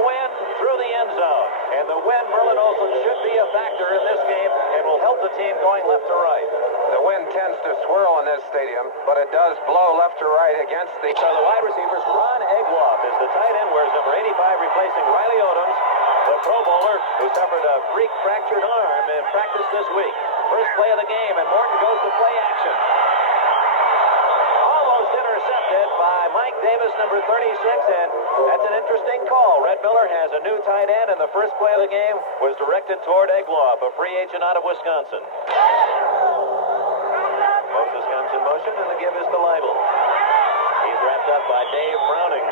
the win through the end zone. And the win, Merlin Olson, should be a factor in this game and will help the team going left to right. The wind tends to swirl in this stadium, but it does blow left to right against the... So the wide receivers, Ron Egloff is the tight end, wears number 85, replacing Riley Odoms, the Pro Bowler who suffered a freak fractured arm in practice this week. First play of the game, and Morton goes to play action. Almost intercepted by Mike Davis, number 36, and that's an interesting call. Red Miller has a new tight end, and the first play of the game was directed toward Egloff, a free agent out of Wisconsin. Moses comes in motion, and the give is to Leibel. He's wrapped up by Dave Browning,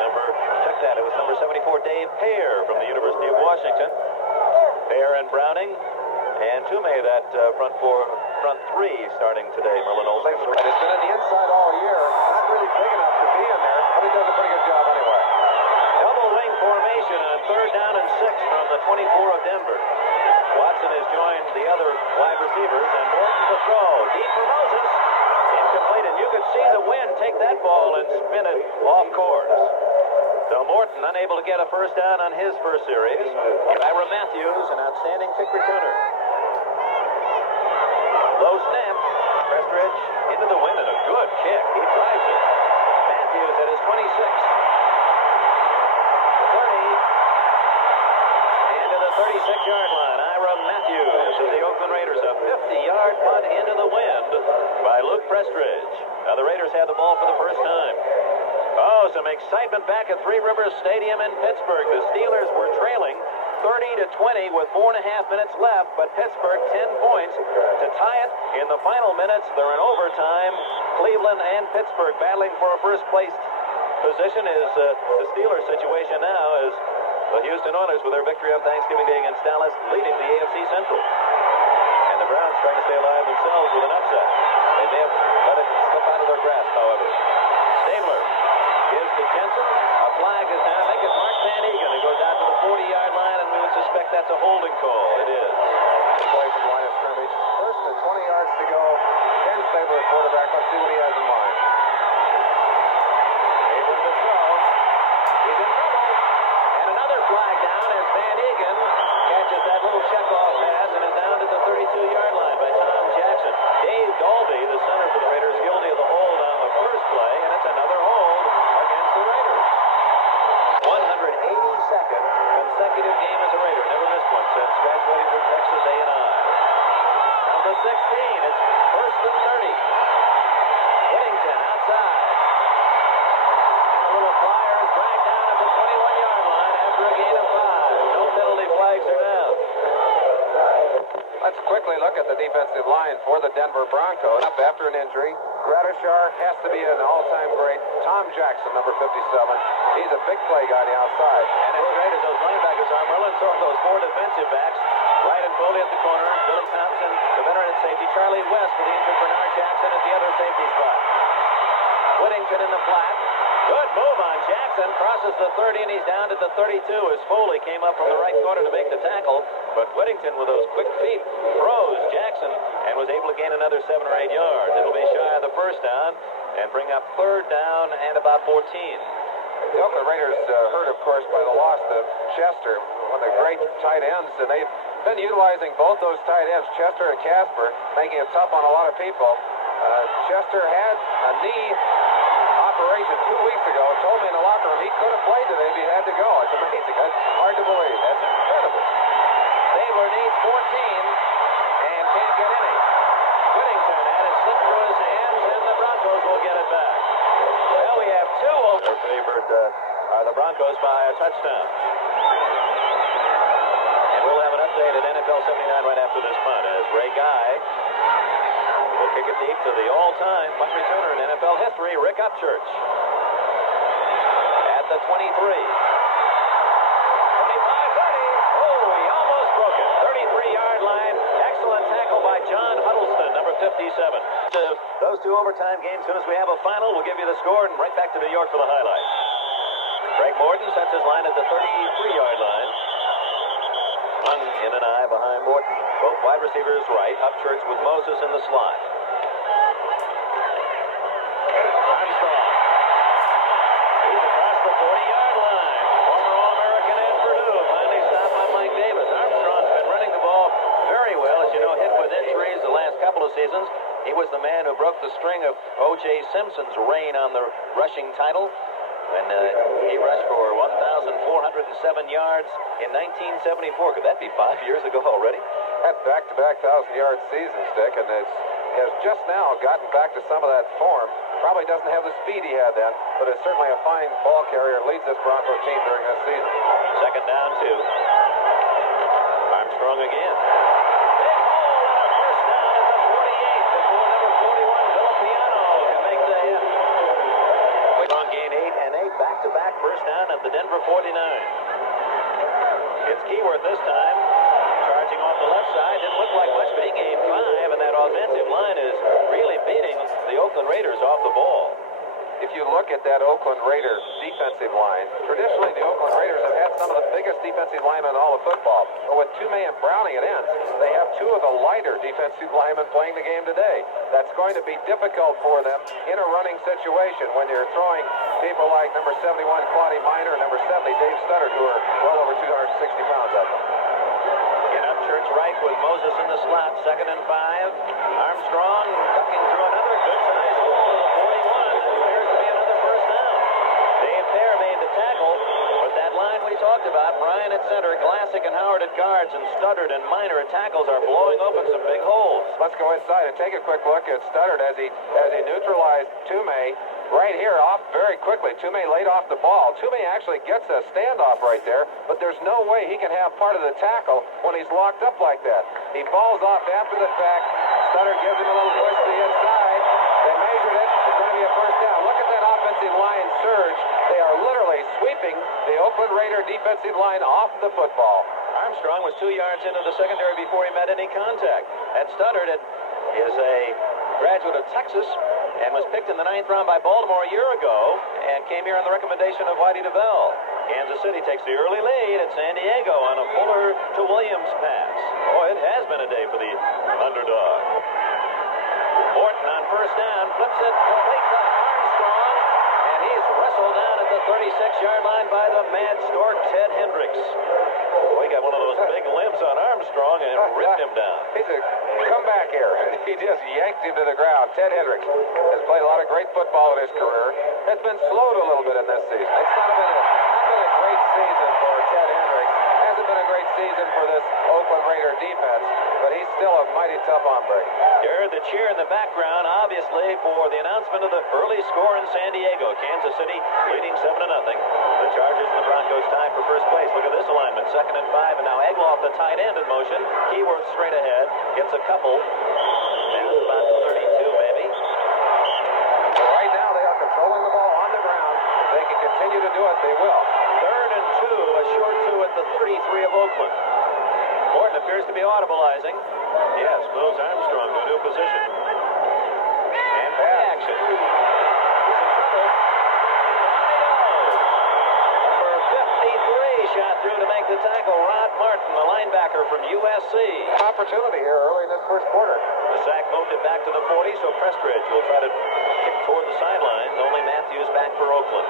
check that, it was number 74, Dave Pear from the University of Washington. Pear and Browning, and Tume, that front three starting today, Merlin Olson. It's been on the inside all year, not really big enough to be in there, but he does a pretty good job anyway. Double wing formation on 3rd down and 6 from the 24 of Denver. Watson has joined the other wide receivers, and Morton to throw. Deep for Moses. Incomplete, and you could see the wind take that ball and spin it off course. So Morton unable to get a first down on his first series. Ira Matthews, an outstanding kick returner. Low snap. Prestridge into the wind, and a good kick. He drives it. Matthews at his 26. 36-yard line. Ira Matthews of the Oakland Raiders. A 50-yard punt into the wind by Luke Prestridge. Now the Raiders had the ball for the first time. Oh, some excitement back at Three Rivers Stadium in Pittsburgh. The Steelers were trailing 30-20 with 4.5 minutes left, but Pittsburgh 10 points to tie it in the final minutes. They're in overtime. Cleveland and Pittsburgh battling for a first-place position. Is the Steelers' situation now is the Houston Oilers, with their victory on Thanksgiving Day against Dallas, leading the AFC Central. And the Browns trying to stay alive themselves with an upset. They may have let it slip out of their grasp, however. Stabler gives to Jensen. A flag is down. I think it's Mark Van Egan who goes out to the 40-yard line, and we would suspect that's a holding call. It is. Away from the line of scrimmage. First and 20 yards to go. Ken Stabler, quarterback. Let's see what he has in mind. Stabler to throw. He's in trouble. Another flag down as Van Egan catches that little checkoff pass and is down to the 32-yard line by Tom Jackson. Dave Dalby, the center for the Raiders, guilty of the hold on the first play, and it's another hold against the Raiders. 182nd consecutive game as a Raider. Never missed one since graduating from Texas A&I. Number 16, it's 1st and 30. Whittington outside. And a little flyer is dragged down at the 21-yard line after a gain of 5. No penalty flags are down. Let's quickly look at the defensive line for the Denver Broncos. Up after an injury, Gradishar has to be an all-time great. Tom Jackson, number 57. He's a big play guy on the outside. And as great as those linebackers are, Merlin saw those 4 defensive backs. Wright and Foley at the corner. Billy Thompson, the veteran at safety. Charlie West for the injured Bernard Jackson at the other safety spot. Whittington in the flat. Good move on Jackson. Crosses the 30, and he's down to the 32 as Foley came up from the right corner to make the tackle. But Whittington, with those quick feet, froze Jackson and was able to gain another 7 or 8 yards. It'll be shy of the first down and bring up 3rd down and about 14. The Oakland Raiders hurt, of course, by the loss of Chester, one of the great tight ends, and they've been utilizing both those tight ends, Chester and Casper, making it tough on a lot of people. Chester had a knee operation 2 weeks ago. Told me in the locker room he could have played today if he had to go. It's amazing. That's hard to believe. That's incredible. Stabler needs 14 and can't get any. Whittington had it slip through his hands, and the Broncos will get it back. Well, we have 2 over. Favored are the Broncos by a touchdown. And we'll have an update at NFL 79 right after this punt as Ray Guy will kick it deep to the all-time punt returner in NFL history, Rick Upchurch. At the 23. 25-30. Oh, he almost broke it. 33-yard line. Excellent tackle by John Huddleston, number 57. Those 2 overtime games, as soon as we have a final, we'll give you the score and right back to New York for the highlights. Greg Morton sets his line at the 33-yard line. Hung in an eye behind Morton. Both wide receivers right. Upchurch with Moses in the slot. Armstrong. He's across the 40-yard line. Former All-American at Purdue. was the man who broke the string of O.J. Simpson's reign on the rushing title. And he rushed for 1,407 yards in 1974. Could that be 5 years ago already? Had back-to-back 1,000-yard seasons, Dick, and has just now gotten back to some of that form. Probably doesn't have the speed he had then, but is certainly a fine ball carrier. Leads this Bronco team during this season. Second down, 2. Armstrong again. Big hole and a first down at the 48 before number 41, Villapiano, can make the hit. Armstrong gain 8 and 8 back-to-back first down at the Denver 49. It's Keyworth this time. Charging off the left side. Didn't look like much, but he gained 5, and that offensive line is really beating the Oakland Raiders off the ball. If you look at that Oakland Raiders defensive line, traditionally the Oakland Raiders have had some of the biggest defensive linemen in all of football. But with Toomey and Browning at ends, they have 2 of the lighter defensive linemen playing the game today. That's going to be difficult for them in a running situation when you're throwing people like number 71, Claudia Minor, and number 70, Dave Studdard, who are well over 260 pounds of them. Church right with Moses in the slot, 2nd and 5. Armstrong ducking through another good-sized hole to the 41. That appears to be another first down. Dave Pear made the tackle, but that line we talked about, Bryan at center, Glassick and Howard at guards, and Studdard and Minor at tackles are blowing open some big holes. Let's go inside and take a quick look at Studdard as he neutralized Toomey. Right here, off very quickly. Toomey laid off the ball. Toomey actually gets a standoff right there, but there's no way he can have part of the tackle when he's locked up like that. He falls off after the fact. Studdard gives him a little push to the inside. They measured it. It's going to be a first down. Look at that offensive line surge. They are literally sweeping the Oakland Raider defensive line off the football. Armstrong was 2 yards into the secondary before he met any contact. At Studdard, it is a graduate of Texas and was picked in the 9th round by Baltimore a year ago and came here on the recommendation of Whitey DeVell. Kansas City takes the early lead at San Diego on a Fuller to Williams pass. Oh, it has been a day for the underdog. Morton on first down, flips it complete to Armstrong, and he's wrestled down at the 36-yard line by the mad stork, Ted Hendricks. Oh, he got one of those big limbs on Armstrong and ripped him down. He's a comeback here. He just yanked him to the ground. Ted Hendricks has played a lot of great football in his career. Has been slowed a little bit in this season. It's not been a great season for Ted Hendricks. Hasn't been a great season for this Oakland Raider defense, but he's still a mighty tough hombre. You heard the cheer in the background, obviously, for the announcement of the early score in San Diego. Kansas City leading 7-0. The Chargers and the Broncos tied for first place. Look at this alignment, 2nd and 5, and now Egloff, the tight end, in motion. Keyworth straight ahead, gets a couple, and it's about 32 maybe. Well, right now they are controlling the ball on the ground. If they can continue to do it, they will. 3rd and 2, a short 2 at the 33 of Oakland. Morton appears to be audibilizing. Yes, moves Armstrong to a new position. And play action. He's in trouble. Number 53 shot through to make the tackle. Rod Martin, the linebacker from USC. Opportunity here early in this first quarter. The sack moved it back to the 40, so Prestridge will try to kick toward the sidelines. Only Matthews back for Oakland.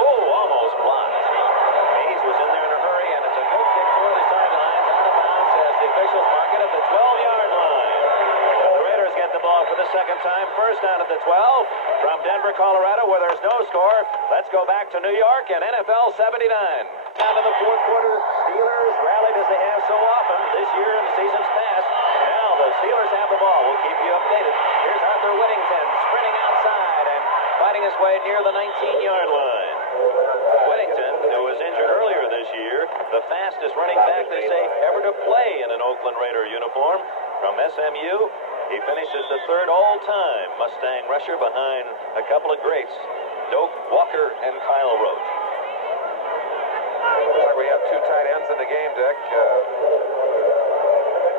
Oh, almost blocked. Hayes was in there in a hurry, and it's a good kick toward the sidelines. Out of bounds as the officials mark it at the 12-yard line. And the Raiders get the ball for the second time. First down at the 12 from Denver, Colorado, where there's no score. Let's go back to New York and NFL 79. Down in the fourth quarter, Steelers rallied as they have so often this year and seasons past. Now the Steelers have the ball. We'll keep you updated. Here's Arthur Whittington sprinting outside and fighting his way near the 19-yard line. Whittington, who was injured earlier this year, the fastest running back, they say, ever to play in an Oakland Raider uniform. From SMU, he finishes the 3rd all-time Mustang rusher behind a couple of greats, Doak Walker and Kyle Rote. Looks like we have 2 tight ends in the game, Dick.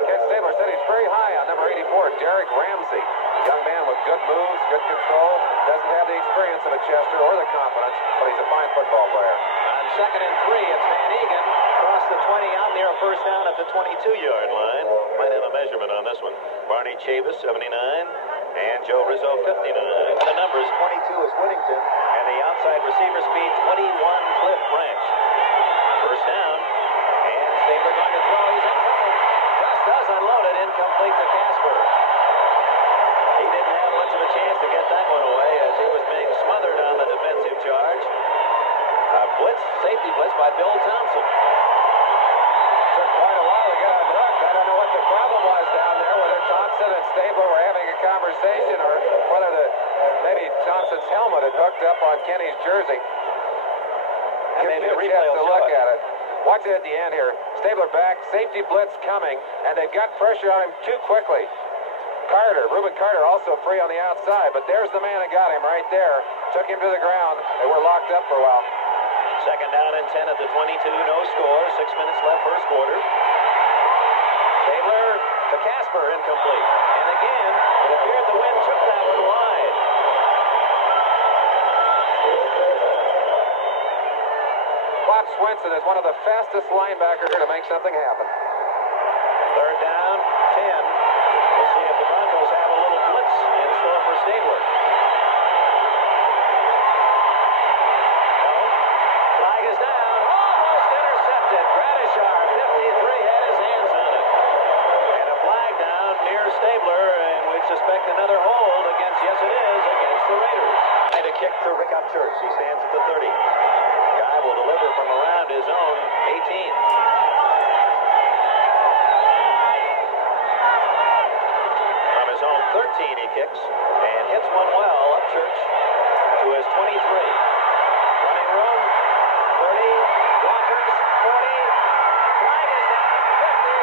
Ken Stabler said he's very high on number 84, Derek Ramsey. A young man with good moves, good control. Doesn't have the experience of a Chester or the confidence, but he's a fine football player. On 2nd and 3, it's Van Egan. Across the 20 out near a first down at the 22-yard line. Might have a measurement on this one. Barney Chavis, 79, and Joe Rizzo, 59. The numbers, 22 is Whittington, and the outside receiver speed, 21, Cliff Branch. First down, and Stabler going to throw. He's in trouble. Just does was unloaded, incomplete to Casper. He didn't have much of a chance to get that one away as he was being smothered on the defensive charge. A blitz, safety blitz by Bill Thompson. Took quite a while to get unhooked. I don't know what the problem was down there, whether Thompson and Stabler were having a conversation or whether maybe Thompson's helmet had hooked up on Kenny's jersey. And Give maybe you a a replay chance to will look show at it. Watch it at the end here. Stabler back, safety blitz coming, and they've got pressure on him too quickly. Reuben Carter also free on the outside, but there's the man that got him right there. Took him to the ground. They were locked up for a while. Second down and 10 at the 22, no score. 6 minutes left first quarter. Stabler to Casper, incomplete. And again, it appeared the wind took that one wide. Bob Swenson is one of the fastest linebackers here to make something happen. Third down, 10. We'll see if the Broncos have a little blitz in store for Stabler. No. Flag is down. Almost intercepted. Gradishar, 53, had his hands on it. And a flag down near Stabler, and we suspect another hold against, yes it is, against the Raiders. Trying to kick to Rick Upchurch. He stands at the 30. Guy will deliver from around his own 18. From his own 13 he kicks and hits one well. Upchurch to his 23. Running room, 30, blockers, 40. Flag is down, 50.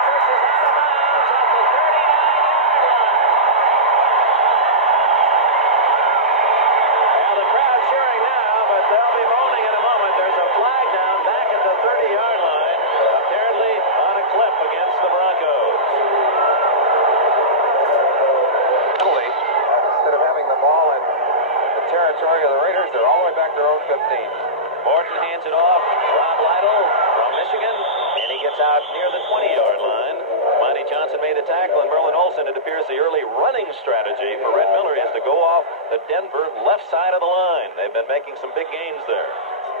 And Upchurch is out of bounds at the 39-yard line. Now the crowd cheering now, but they'll be moaning in a moment. There's a flag down back at the 30-yard line, apparently on a clip against the Broncos. Penalty. Instead of having the ball in the territory of the Raiders, they're all the way back to their own 15. Morton hands it off. Rob Lytle from Michigan, and he gets out near the 20-yard line. Monty Johnson made the tackle, and Merlin Olson, it appears the early running strategy for Red Miller is to go off the Denver left side of the line. They've been making some big gains there.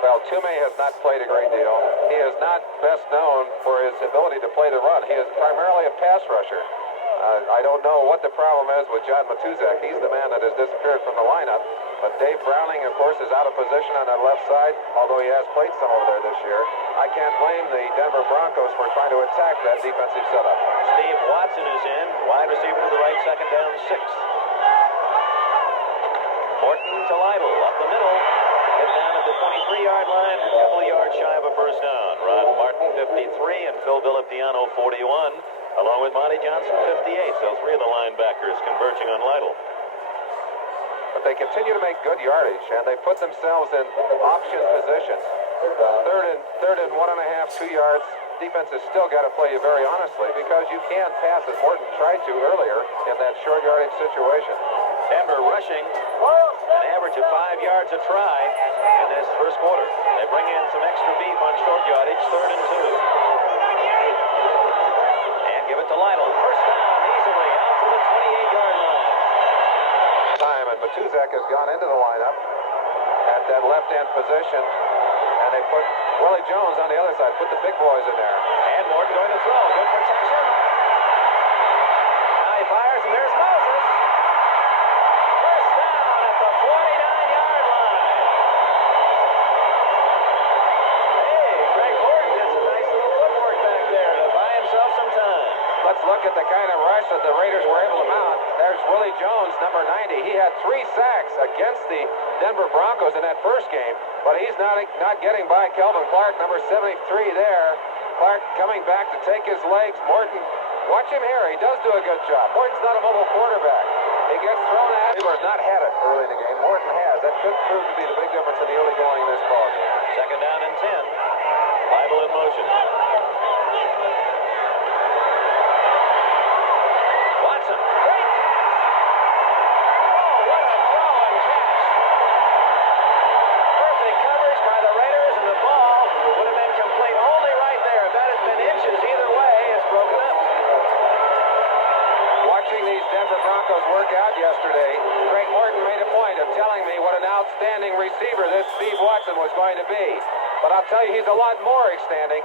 Well, Tume has not played a great deal. He is not best known for his ability to play the run. He is primarily a pass rusher. I don't know what the problem is with John Matuzak. He's the man that has disappeared from the lineup. But Dave Browning, of course, is out of position on that left side, although he has played some over there this year. I can't blame the Denver Broncos for trying to attack that defensive setup. Steve Watson is in, wide receiver to the right, second down, 6. Morton to Lytle, up the middle. Hit down at the 23-yard line, a couple of yards shy of a first down. Ron Martin, 53, and Phil Villapiano, 41, along with Monty Johnson, 58. So 3 of the linebackers converging on Lytle. But they continue to make good yardage, and they put themselves in option positions. Third and 1.5, 2 yards. Defense has still got to play you very honestly because you can't pass as Morton tried to earlier in that short yardage situation. Denver rushing an average of 5 yards a try in this first quarter. They bring in some extra beef on short yardage, 3rd and 2. And give it to Lytle. First down easily out to the 28-yard line. Time, and Matuzak has gone into the lineup at that left-end position, and they put Willie Jones on the other side, put the big boys in there. And Morton going to throw. Good protection. Now he fires, and there's Moses. First down at the 49-yard line. Hey, Greg Morton did some nice little footwork back there to buy himself some time. Let's look at the kind of rush that the Raiders were able to mount. There's Willie Jones, number 90. He had 3 sacks against the Denver Broncos in that first game, but he's not getting by Kelvin Clark, number 73 there. Clark coming back to take his legs. Morton, watch him here. He does do a good job. Morton's not a mobile quarterback. He gets thrown at. He has not had it early in the game. Morton has. That could prove to be the big difference in the early going in this ball game. Second down and 10. Lytle in motion. Watson. Great catch. Oh, what a throw and catch. Perfect coverage by the Raiders, and the ball would have been complete only right there. If that had been inches either way, it's broken up. Watching these Denver Broncos work out yesterday, Greg Morton made a point of telling me what an outstanding receiver this Steve Watson was going to be. But I'll tell you, he's a lot more outstanding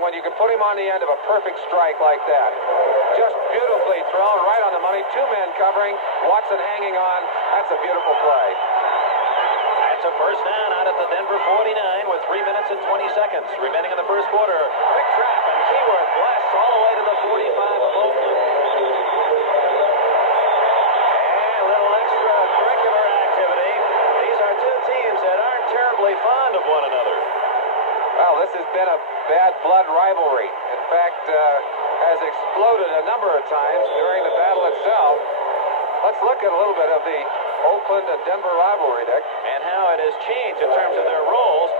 when you can put him on the end of a perfect strike like that. Just beautifully thrown, right on the money. Two men covering, Watson hanging on. That's a beautiful play. That's a first down out at the Denver 49 with 3 minutes and 20 seconds remaining in the first quarter. Quick trap, and Keyworth blasts all the way to the 45 of Oakland. And a little extracurricular activity. These are two teams that aren't terribly fond of one another. Well, this has been a bad blood rivalry. In fact, has exploded a number of times during the battle itself. Let's look at a little bit of the Oakland and Denver rivalry, Dick. And how it has changed in terms of their roles.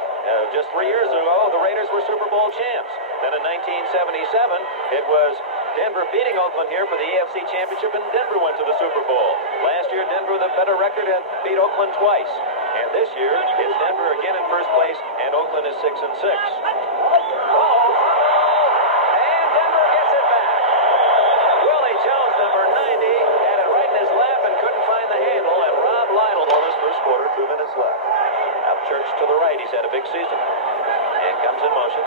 Just 3 years ago, the Raiders were Super Bowl champs. Then in 1977, it was Denver beating Oakland here for the AFC Championship, and Denver went to the Super Bowl. Last year, Denver with a better record and beat Oakland twice. And this year, it's Denver again in first place, and Oakland is 6-6. And Denver gets it back. Willie Jones, number 90, had it right in his lap and couldn't find the handle, and Rob Lytle on his first quarter, 2 minutes left. Upchurch to the right, he's had a big season. And comes in motion.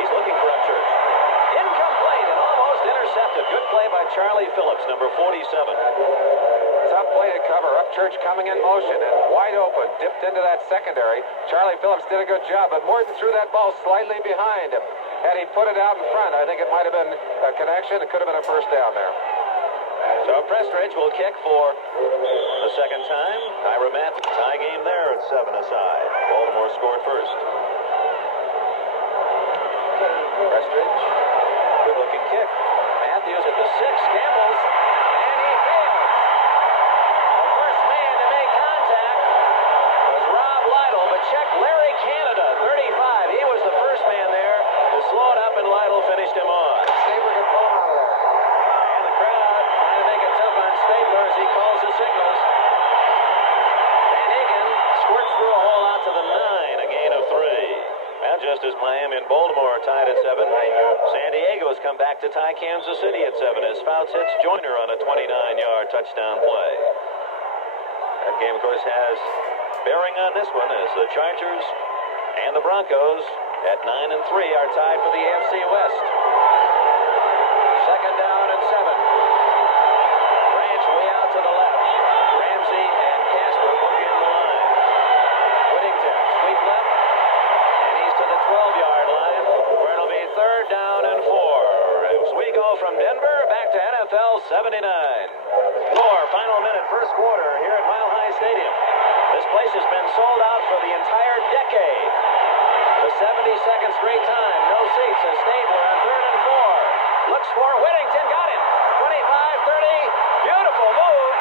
He's looking for Upchurch. Incomplete and almost intercepted. Good play by Charlie Phillips, number 47. Tough play to cover. Upchurch coming in motion and wide open. Dipped into that secondary. Charlie Phillips did a good job, but Morton threw that ball slightly behind him. Had he put it out in front, I think it might have been a connection. It could have been a first down there. So Prestridge will kick for the second time. Ira Matthews. Tie game there at 7 aside. Baltimore scored first. Prestridge. Good looking kick. Matthews at the 6. Gambles. And he fails. The first man to make contact was Rob Lytle, but check Larry Canada, 35. He was the first man there to slow it up, and Lytle finished him off. Stabler could pull him out of there. And the crowd trying to make it tough on Stabler as he calls the signals. Van Hagen squirts through a hole out to the 9, a gain of 3. Well, just as Miami and Baltimore are tied at 7, San Diego's come back to tie Kansas City at 7 as Fouts hits Joyner on a 29-yard touchdown play. That game, of course, has bearing on this one as the Chargers and the Broncos at 9 and 3 are tied for the AFC West. Second down and 7. Branch way out to the left. Ramsey and Casper booking in the line. Whittington, sweep left. And he's to the 12-yard line, where it'll be third down and 4. As we go from Denver back to NFL 79. Final minute, first quarter here at Mile High Stadium. This place has been sold out for the entire decade. The 72nd straight time, no seats, as Stabler on 3rd and 4. Looks for Whittington, got him. 25-30, beautiful move.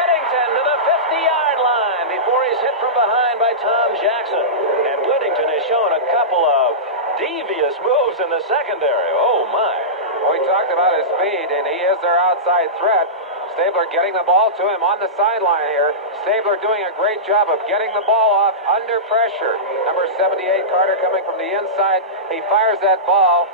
Whittington to the 50-yard line before he's hit from behind by Tom Jackson. And Whittington has shown a couple of devious moves in the secondary. Oh, my. Well, we talked about his speed, and he is their outside threat. Stabler getting the ball to him on the sideline here. Stabler doing a great job of getting the ball off under pressure. Number 78, Carter, coming from the inside. He fires that ball.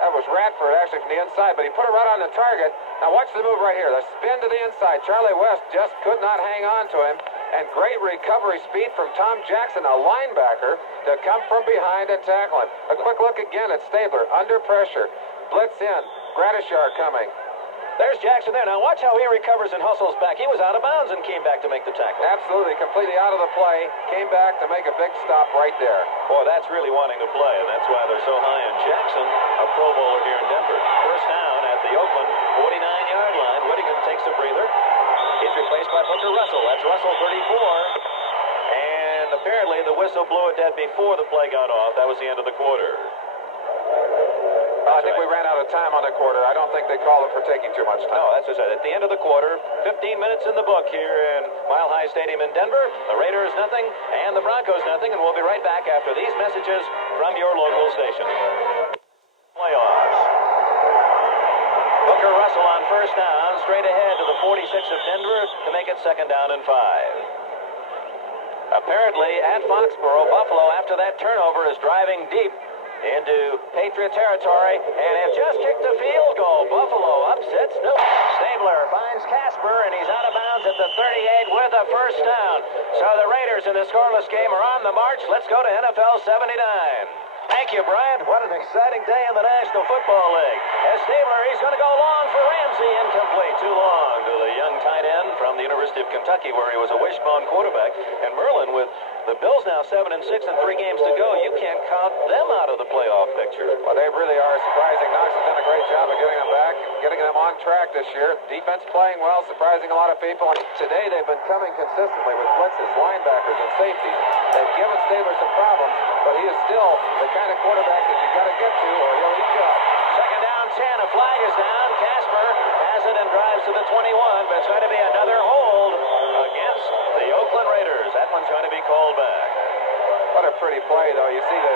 That was Radford, actually, from the inside, but he put it right on the target. Now watch the move right here. The spin to the inside. Charlie West just could not hang on to him. And great recovery speed from Tom Jackson, a linebacker, to come from behind and tackle him. A quick look again at Stabler, under pressure. Blitz in. Gradishar coming. There's Jackson there. Now watch how he recovers and hustles back. He was out of bounds and came back to make the tackle. Absolutely, completely out of the play. Came back to make a big stop right there. Boy, that's really wanting to play, and that's why they're so high on Jackson, a Pro Bowler here in Denver. First down at the Oakland 49-yard line. Whittington takes a breather. He's replaced by Booker Russell. That's Russell, 34. And apparently the whistle blew it dead before the play got off. That was the end of the quarter. I think we ran out of time on the quarter. I don't think they called it for taking too much time. No, that's just it. At the end of the quarter, 15 minutes in the book here in Mile High Stadium in Denver. The Raiders nothing and the Broncos nothing, and we'll be right back after these messages from your local station. Playoffs. Booker Russell on first down, straight ahead to the 46 of Denver to make it second down and 5. Apparently, at Foxborough, Buffalo, after that turnover, is driving deep into Patriot territory and have just kicked a field goal. Buffalo upsets New. Stabler finds Casper, and he's out of bounds at the 38. with a first down. So the Raiders in the scoreless game are on the march. Let's go to NFL 79. Thank you, Bryant. What an exciting day in the National Football League. As Stabler, he's going to go long for Ramsey. Incomplete. Too long to the young tight end from the University of Kentucky, where he was a wishbone quarterback. And Merlin, with the Bills now 7-6 and 3 games to go, you can't count them out of the playoff picture. Well, they really are surprising. Knox has done a great job of getting them back, getting them on track this year. Defense playing well, surprising a lot of people. And today they've been coming consistently with blitzes, linebackers, and safeties. They've given Stabler some problems, but he is still the kind of quarterback that you got to get to or he'll eat you up. Second down, 10. A flag is down. Casper has it and drives to the 21, but it's going to be another hold against the Oakland Raiders. That one's going to be called back. What a pretty play, though. You see the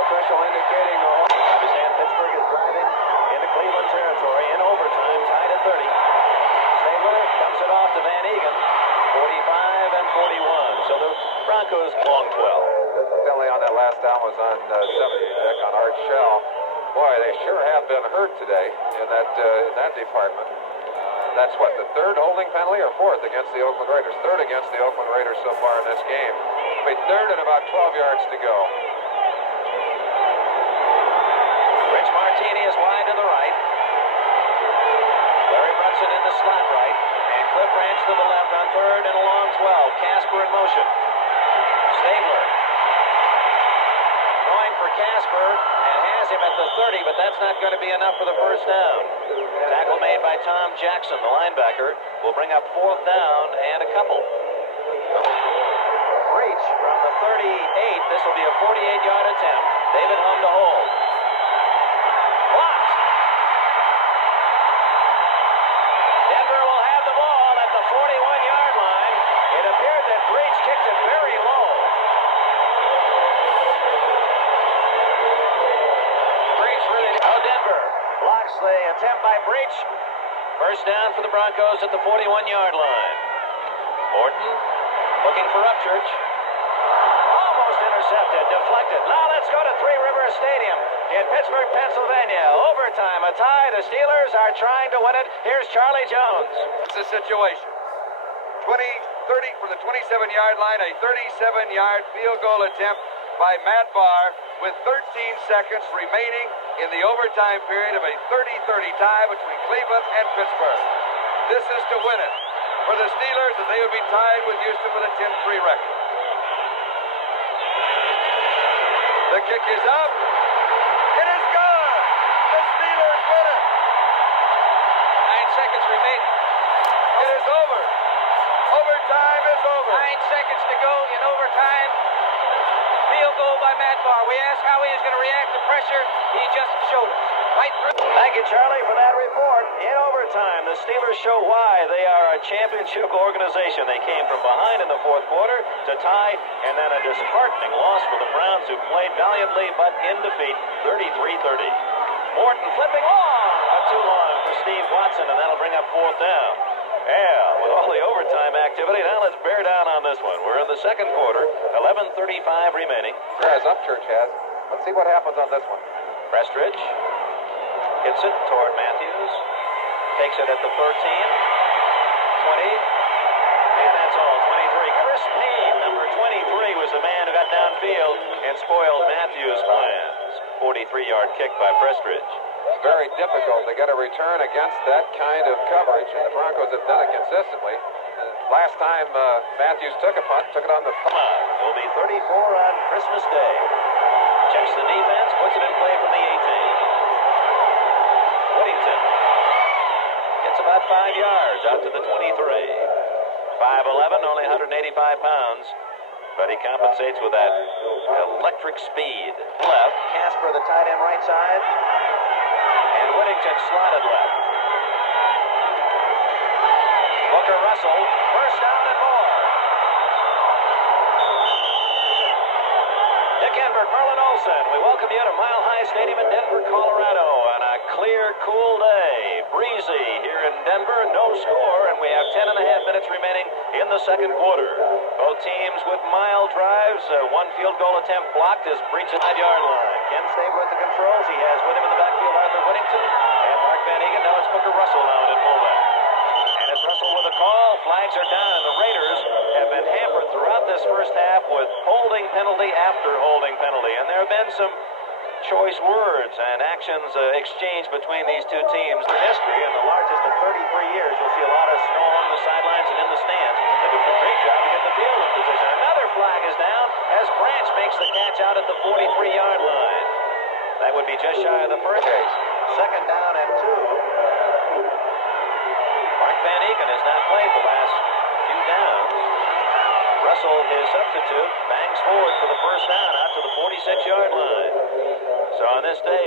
official indicating the hold. Understand Pittsburgh is driving into Cleveland territory in overtime, tied at 30. Stabler dumps it off to Van Egan, 45 and 41. So the Broncos long 12. The penalty on that last down was on 70, Dick, on Art Shell. Boy, they sure have been hurt today in that department. That's what, the third holding penalty or fourth against the Oakland Raiders? Third against the Oakland Raiders so far in this game. It'll be third and about 12 yards to go. Rich Martini is wide to the right. Larry Brunson in the slot right. And Cliff Ranch to the left on third and a long 12. Casper in motion. Stabler going for Casper and has him at the 30, but that's not going to be enough for the first down. Tackle made by Tom Jackson, the linebacker, will bring up fourth down and a couple. Reach from the 38. This will be a 48-yard attempt. David Hum to hold. Blocked. Denver will have the ball at the 41-yard line. It appeared that Breach kicked it very low. Denver blocks the attempt by Breach. First down for the Broncos at the 41-yard line. Morton looking for Upchurch. Almost intercepted, deflected. Now let's go to Three Rivers Stadium in Pittsburgh, Pennsylvania. Overtime, a tie. The Steelers are trying to win it. Here's Charlie Jones. It's a situation. 30 from the 27-yard line, a 37-yard field goal attempt by Matt Barr with 13 seconds remaining in the overtime period of a 30-30 tie between Cleveland and Pittsburgh. This is to win it for the Steelers, and they would be tied with Houston with a 10-3 record. The kick is up. It is good. The Steelers win it. 9 seconds remaining. It is over. Overtime is over. 9 seconds to go in overtime. Field goal by Matt Barr. We asked how he was going to react to pressure. He just showed us. Right through. Thank you, Charlie, for that report. In overtime, the Steelers show why they are a championship organization. They came from behind in the fourth quarter to tie, and then a disheartening loss for the Browns, who played valiantly but in defeat, 33-30. Morton flipping long, but too long for Steve Watson, and that'll bring up fourth down. Yeah, with all the overtime activity, now let's bear down on this one. We're in the second quarter, 11:35 remaining. As Upchurch has. Let's see what happens on this one. Prestridge hits it toward Matthews, takes it at the 13, 20, and that's all, 23. Chris Payne, number 23, was the man who got downfield and spoiled Matthews' plans. 43-yard kick by Prestridge. Very difficult to get a return against that kind of coverage, and the Broncos have done it consistently. Last time Matthews took a punt, took it on the punt. It will be 34 on Christmas Day. Checks the defense, puts it in play from the 18. Whittington gets about 5 yards out to the 23. 5'11", only 185 pounds, but he compensates with that electric speed. Left, Casper the tight end right side, and Whittington slotted left. Booker Russell, first down and more. Dick Enberg, Merlin Olson, we welcome you to Mile High Stadium in Denver, Colorado, on a clear, cool day. Breezy here in Denver, no score, and we have 10 and a half minutes remaining in the second quarter. Both teams with mile drives, one field goal attempt blocked as Breach at 5-yard line. Ken Stabler at the controls. He has with him in the backfield Arthur Whittington and Mark Van Egan. Now it's Booker Russell now in fullback. And it's Russell with a call. Flags are down, and the Raiders with holding penalty after holding penalty. And there have been some choice words and actions exchanged between these two teams. In history, and the largest in 33 years, you'll see a lot of snow along the sidelines and in the stands. They're doing a great job to get the field in position. Another flag is down as Branch makes the catch out at the 43-yard line. That would be just shy of the first case. Second down and 2. Mark Van Eeken has not played the last few downs. Russell, his substitute, bangs forward for the first down out to the 46-yard line. So on this day,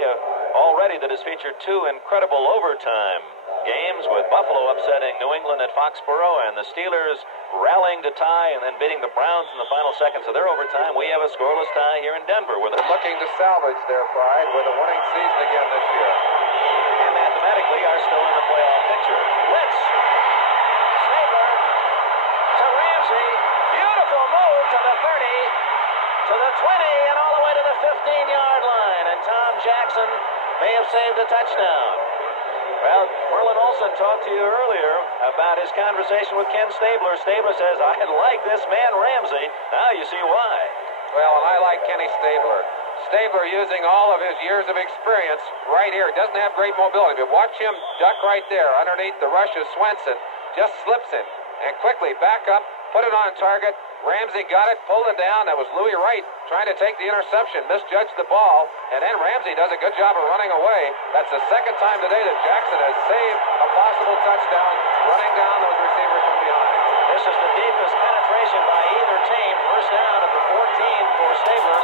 already that has featured 2 incredible overtime games, with Buffalo upsetting New England at Foxborough and the Steelers rallying to tie and then beating the Browns in the final seconds of their overtime. We have a scoreless tie here in Denver with looking to salvage their pride with a winning season again this year. And mathematically are still in the playoff picture. Blitz. Stabler to Ramsey. Beautiful move to the 30, to the 20, and all the way to the 15-yard line. And Tom Jackson may have saved a touchdown. Well, Merlin Olson talked to you earlier about his conversation with Ken Stabler. Stabler says, I like this man Ramsey. Now you see why. Well, and I like Kenny Stabler. Stabler using all of his years of experience right here. Doesn't have great mobility, but watch him duck right there underneath the rush of Swenson. Just slips it and quickly back up, put it on target. Ramsey got it, pulled it down. That was Louis Wright trying to take the interception, misjudged the ball, and then Ramsey does a good job of running away. That's the second time today that Jackson has saved a possible touchdown running down those receivers from behind. This is the deepest penetration by either team. First down at the 14 for Stabler.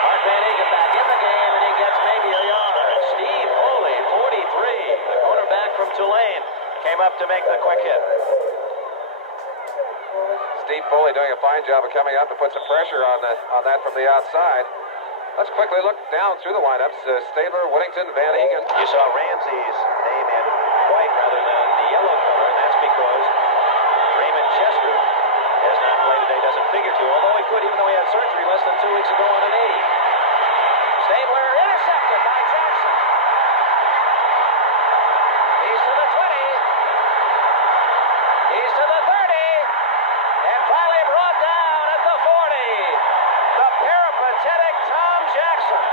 Mark Van Eeken back in the game, and he gets maybe a yard. Steve Foley, 43, the cornerback from Tulane, came up to make the quick hit. Steve Foley doing a fine job of coming up to put some pressure on that from the outside. Let's quickly look down through the lineups. Stabler, Whittington, Van Eeken. You saw Ramsey's name in white rather than the yellow color, and that's because Raymond Chester has not played today, doesn't figure to, although he could, even though he had surgery less than 2 weeks ago on a knee. Stabler intercepted by Jackson. He's to the 20. He's to the 30. And finally brought down at the 40. The peripatetic Tom Jackson.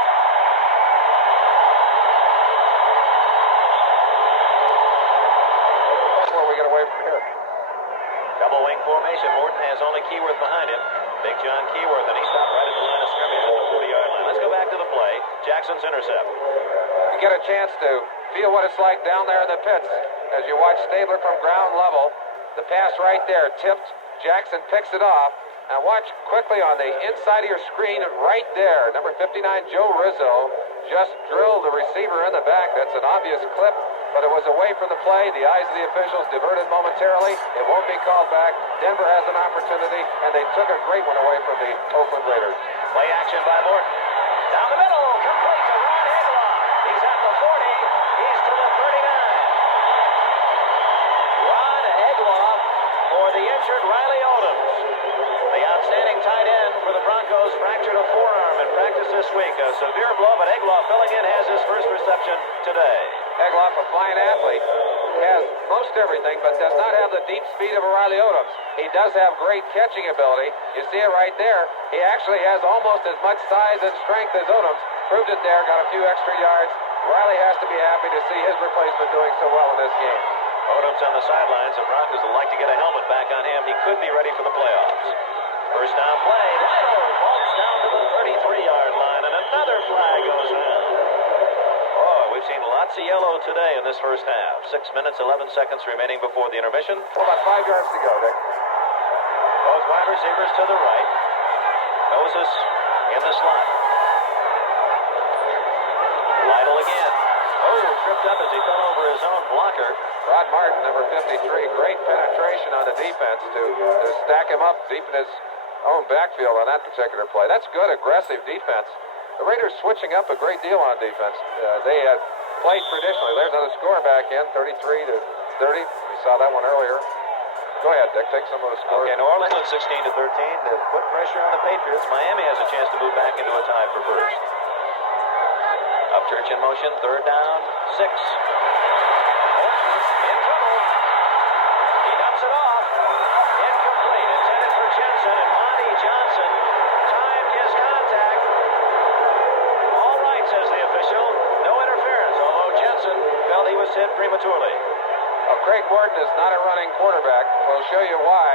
Where we get away from here? Double wing formation. Morton has only Keyworth behind him. Big John Keyworth, and he stopped right at the line of scrimmage at the 40-yard line. Let's go back to the play. Jackson's intercept. You get a chance to feel what it's like down there in the pits as you watch Stabler from ground level. The pass right there tipped. Jackson picks it off. And watch quickly on the inside of your screen right there. Number 59, Joe Rizzo, just drilled the receiver in the back. That's an obvious clip, but it was away from the play. The eyes of the officials diverted momentarily. It won't be called back. Denver has an opportunity, and they took a great one away from the Oakland Raiders. Play action by Morton. Down the middle, complete to Ron Egloff. He's at the 40. He's to the 39. Ron Egloff for the injured Riley Odoms. The outstanding tight end for the Broncos fractured a forearm in practice this week. A severe blow, but Egloff filling in has his first reception today. Egloff, a fine athlete, has most everything, but does not have the deep speed of a Riley Odoms. He does have great catching ability. You see it right there. He actually has almost as much size and strength as Odoms. Proved it there, got a few extra yards. Riley has to be happy to see his replacement doing so well in this game. Odoms on the sidelines. The Broncos would like to get a helmet back on him. He could be ready for the playoffs. First down play. Lino vaults down to the 33-yard line, and another flag goes down. Oh, we've seen lots of yellow today in this first half. 6 minutes, 11 seconds remaining before the intermission. About 5 yards to go, Dick. Both wide receivers to the right. Moses in the slot. Lytle again. Oh, tripped up as he fell over his own blocker. Rod Martin, number 53, great penetration on the defense to stack him up deep in his own backfield on that particular play. That's good, aggressive defense. The Raiders switching up a great deal on defense. They had played traditionally. There's another score back in, 33-30. We saw that one earlier. Go ahead, Dick. Take some of the scores. Okay, New Orleans 16-13 to put pressure on the Patriots. Miami has a chance to move back into a tie for first. Upchurch in motion, third down, 6. Olsen in trouble. He dumps it off. Incomplete. Intended for Jensen, and Monty Johnson prematurely. Well, Craig Morton is not a running quarterback. We'll show you why.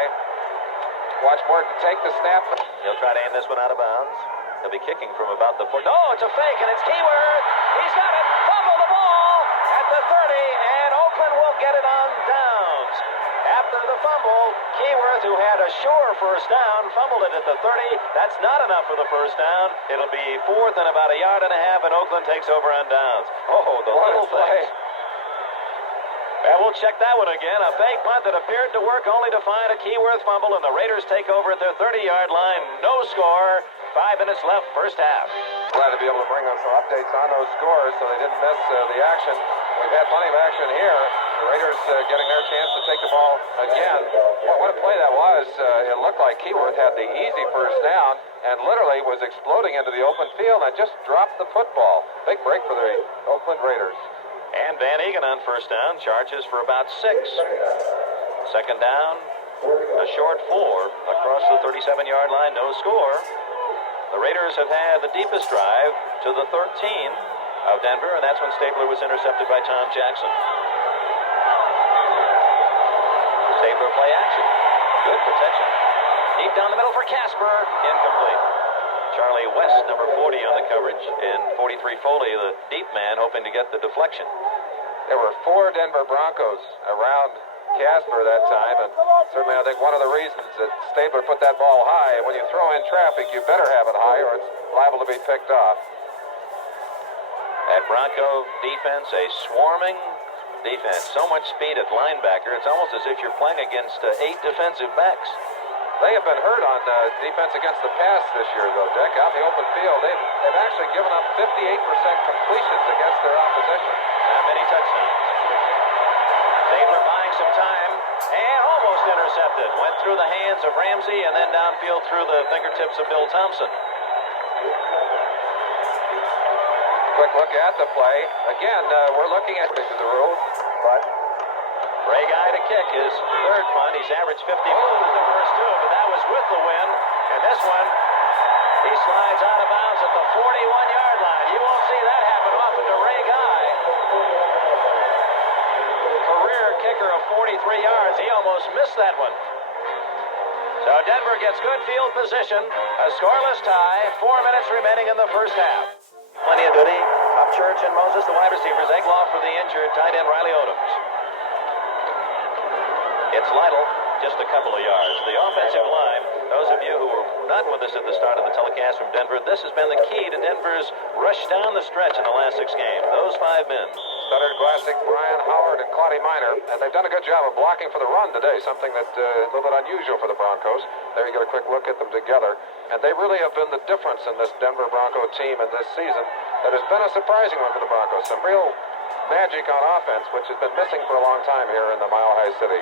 Watch Morton take the snap. He'll try to aim this one out of bounds. He'll be kicking from about the 40. No, it's a fake, and it's Keyworth. He's got it. Fumble the ball at the 30, and Oakland will get it on downs. After the fumble, Keyworth, who had a sure first down, fumbled it at the 30. That's not enough for the first down. It'll be fourth and about a yard and a half, and Oakland takes over on downs. Oh, the little thing. And we'll check that one again. A fake punt that appeared to work only to find a Keyworth fumble, and the Raiders take over at their 30-yard line. No score. 5 minutes left, first half. Glad to be able to bring us some updates on those scores so they didn't miss the action. We've had plenty of action here. The Raiders getting their chance to take the ball again. Boy, what a play that was. It looked like Keyworth had the easy first down and literally was exploding into the open field and just dropped the football. Big break for the Oakland Raiders. And Van Egan on first down, charges for about 6. Second down, a short 4 across the 37-yard line, no score. The Raiders have had the deepest drive to the 13 of Denver, and that's when Stabler was intercepted by Tom Jackson. Stabler play action. Good protection. Deep down the middle for Casper. Incomplete. Charlie West, number 40 on the coverage, and 43 Foley, the deep man, hoping to get the deflection. There were 4 Denver Broncos around Casper that time, and certainly I think one of the reasons that Stabler put that ball high, when you throw in traffic, you better have it high or it's liable to be picked off. That Bronco defense, a swarming defense. So much speed at linebacker, it's almost as if you're playing against 8 defensive backs. They have been hurt on defense against the pass this year, though, Dick. Out in the open field, they've actually given up 58% completions against their opposition. Not many touchdowns. Stabler buying some time and almost intercepted. Went through the hands of Ramsey and then downfield through the fingertips of Bill Thompson. Quick look at the play. Again, we're looking at the rule, but Ray Guy to kick his third punt. He's averaged 50 moves in the first 2, but that was with the win. And this one, he slides out of bounds at the 41-yard line. You won't see that happen often to Ray Guy. Career kicker of 43 yards. He almost missed that one. So Denver gets good field position. A scoreless tie. 4 minutes remaining in the first half. Plenty of duty. Upchurch and Moses, the wide receivers. Egloff for the injured tight end Riley Odoms. It's Lytle, just a couple of yards. The offensive line, those of you who were not with us at the start of the telecast from Denver, this has been the key to Denver's rush down the stretch in the last 6 games. Those 5 men. Studdard Glassick, Brian Howard, and Claudia Miner, and they've done a good job of blocking for the run today, something that a little bit unusual for the Broncos. There you get a quick look at them together. And they really have been the difference in this Denver Bronco team in this season. That has been a surprising one for the Broncos. Some real magic on offense, which has been missing for a long time here in the Mile High City.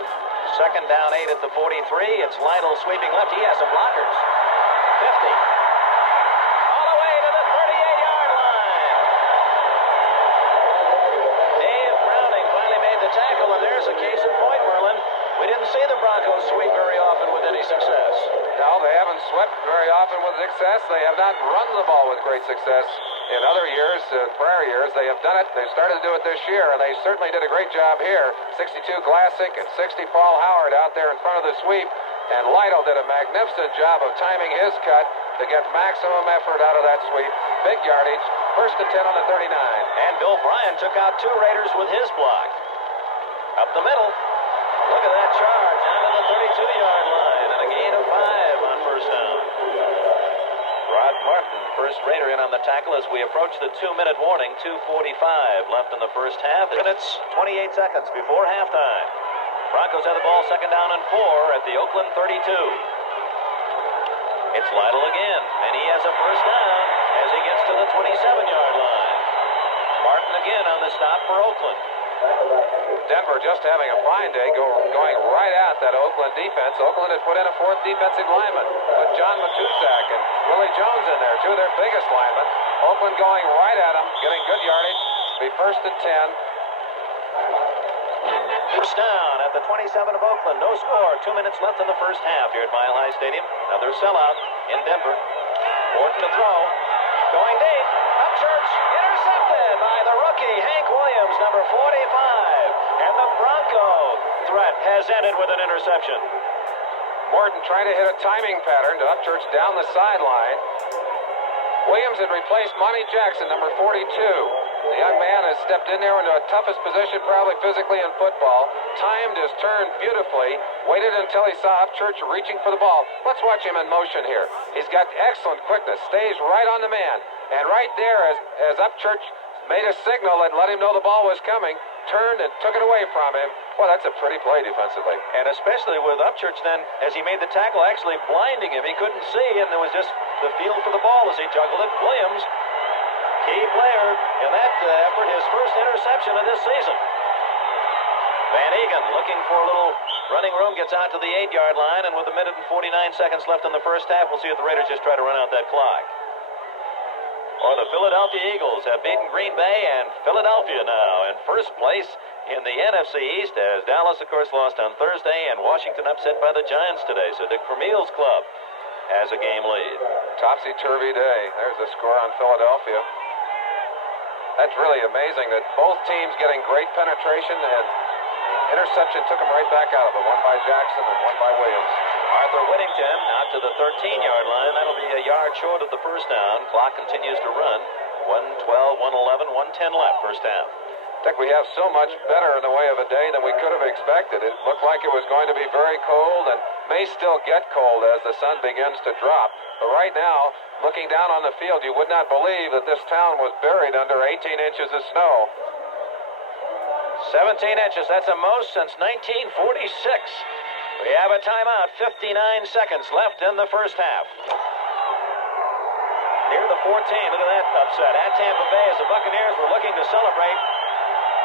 Second down 8 at the 43. It's Lytle sweeping left. He has some blockers. 50. All the way to the 38-yard line. Dave Browning finally made the tackle, and there's a case in point, Merlin. We didn't see the Broncos sweep very often with any success. No, they haven't swept very often with success. They have not run the ball with great success. In other years, prior years, they have done it. They started to do it this year, and they certainly did a great job here. 62 Glassick and 60 Paul Howard out there in front of the sweep. And Lytle did a magnificent job of timing his cut to get maximum effort out of that sweep. Big yardage, first and 10 on the 39. And Bill Bryan took out 2 Raiders with his block. Up the middle. Look at that charge down to the 32-yard line, and a gain of 5 on first down. Rod Martin, first Raider, in on the tackle as we approach the 2-minute warning. 2:45 left in the first half. Minutes, 28 seconds before halftime. Broncos have the ball, second down and 4 at the Oakland 32. It's Lytle again, and he has a first down as he gets to the 27-yard line. Martin again on the stop for Oakland. Denver just having a fine day going right at that Oakland defense. Oakland had put in a 4th defensive lineman with John Matusak and Willie Jones in there, 2 of their biggest linemen. Oakland going right at them, getting good yardage. Be first and 10. First down at the 27 of Oakland. No score. 2 minutes left in the first half here at Mile High Stadium. Another sellout in Denver. Morton to throw. Going deep. Upchurch. Intercepted. by the rookie, Hank Williams, number 45. And the Bronco threat has ended with an interception. Morton trying to hit a timing pattern to Upchurch down the sideline. Williams had replaced Monty Jackson, number 42. The young man has stepped in there into a toughest position probably physically in football. Timed his turn beautifully. Waited until he saw Upchurch reaching for the ball. Let's watch him in motion here. He's got excellent quickness. Stays right on the man. And right there as Upchurch made a signal that let him know the ball was coming, turned and took it away from him. Well, that's a pretty play defensively. And especially with Upchurch then, as he made the tackle, actually blinding him. He couldn't see, and there was just the feel for the ball as he juggled it. Williams, key player in that effort, his first interception of this season. Van Egan looking for a little running room, gets out to the 8-yard line, and with a minute and 49 seconds left in the first half, we'll see if the Raiders just try to run out that clock. Or the Philadelphia Eagles have beaten Green Bay and Philadelphia now in first place in the NFC East, as Dallas, of course, lost on Thursday, and Washington upset by the Giants today. So Dick Vermeil's club has a game lead. Topsy-turvy day. There's the score on Philadelphia. That's really amazing that both teams getting great penetration, and interception took them right back out of it. One by Jackson and one by Williams. Arthur Whittington out to the 13-yard line. That'll be a yard short of the first down. Clock continues to run. 112, 111, 110 left first half. I think we have so much better in the way of a day than we could have expected. It looked like it was going to be very cold and may still get cold as the sun begins to drop. But right now, looking down on the field, you would not believe that this town was buried under 18 inches of snow. 17 inches, that's the most since 1946. We have a timeout, 59 seconds left in the first half. Near the 14, look at that upset at Tampa Bay as the Buccaneers were looking to celebrate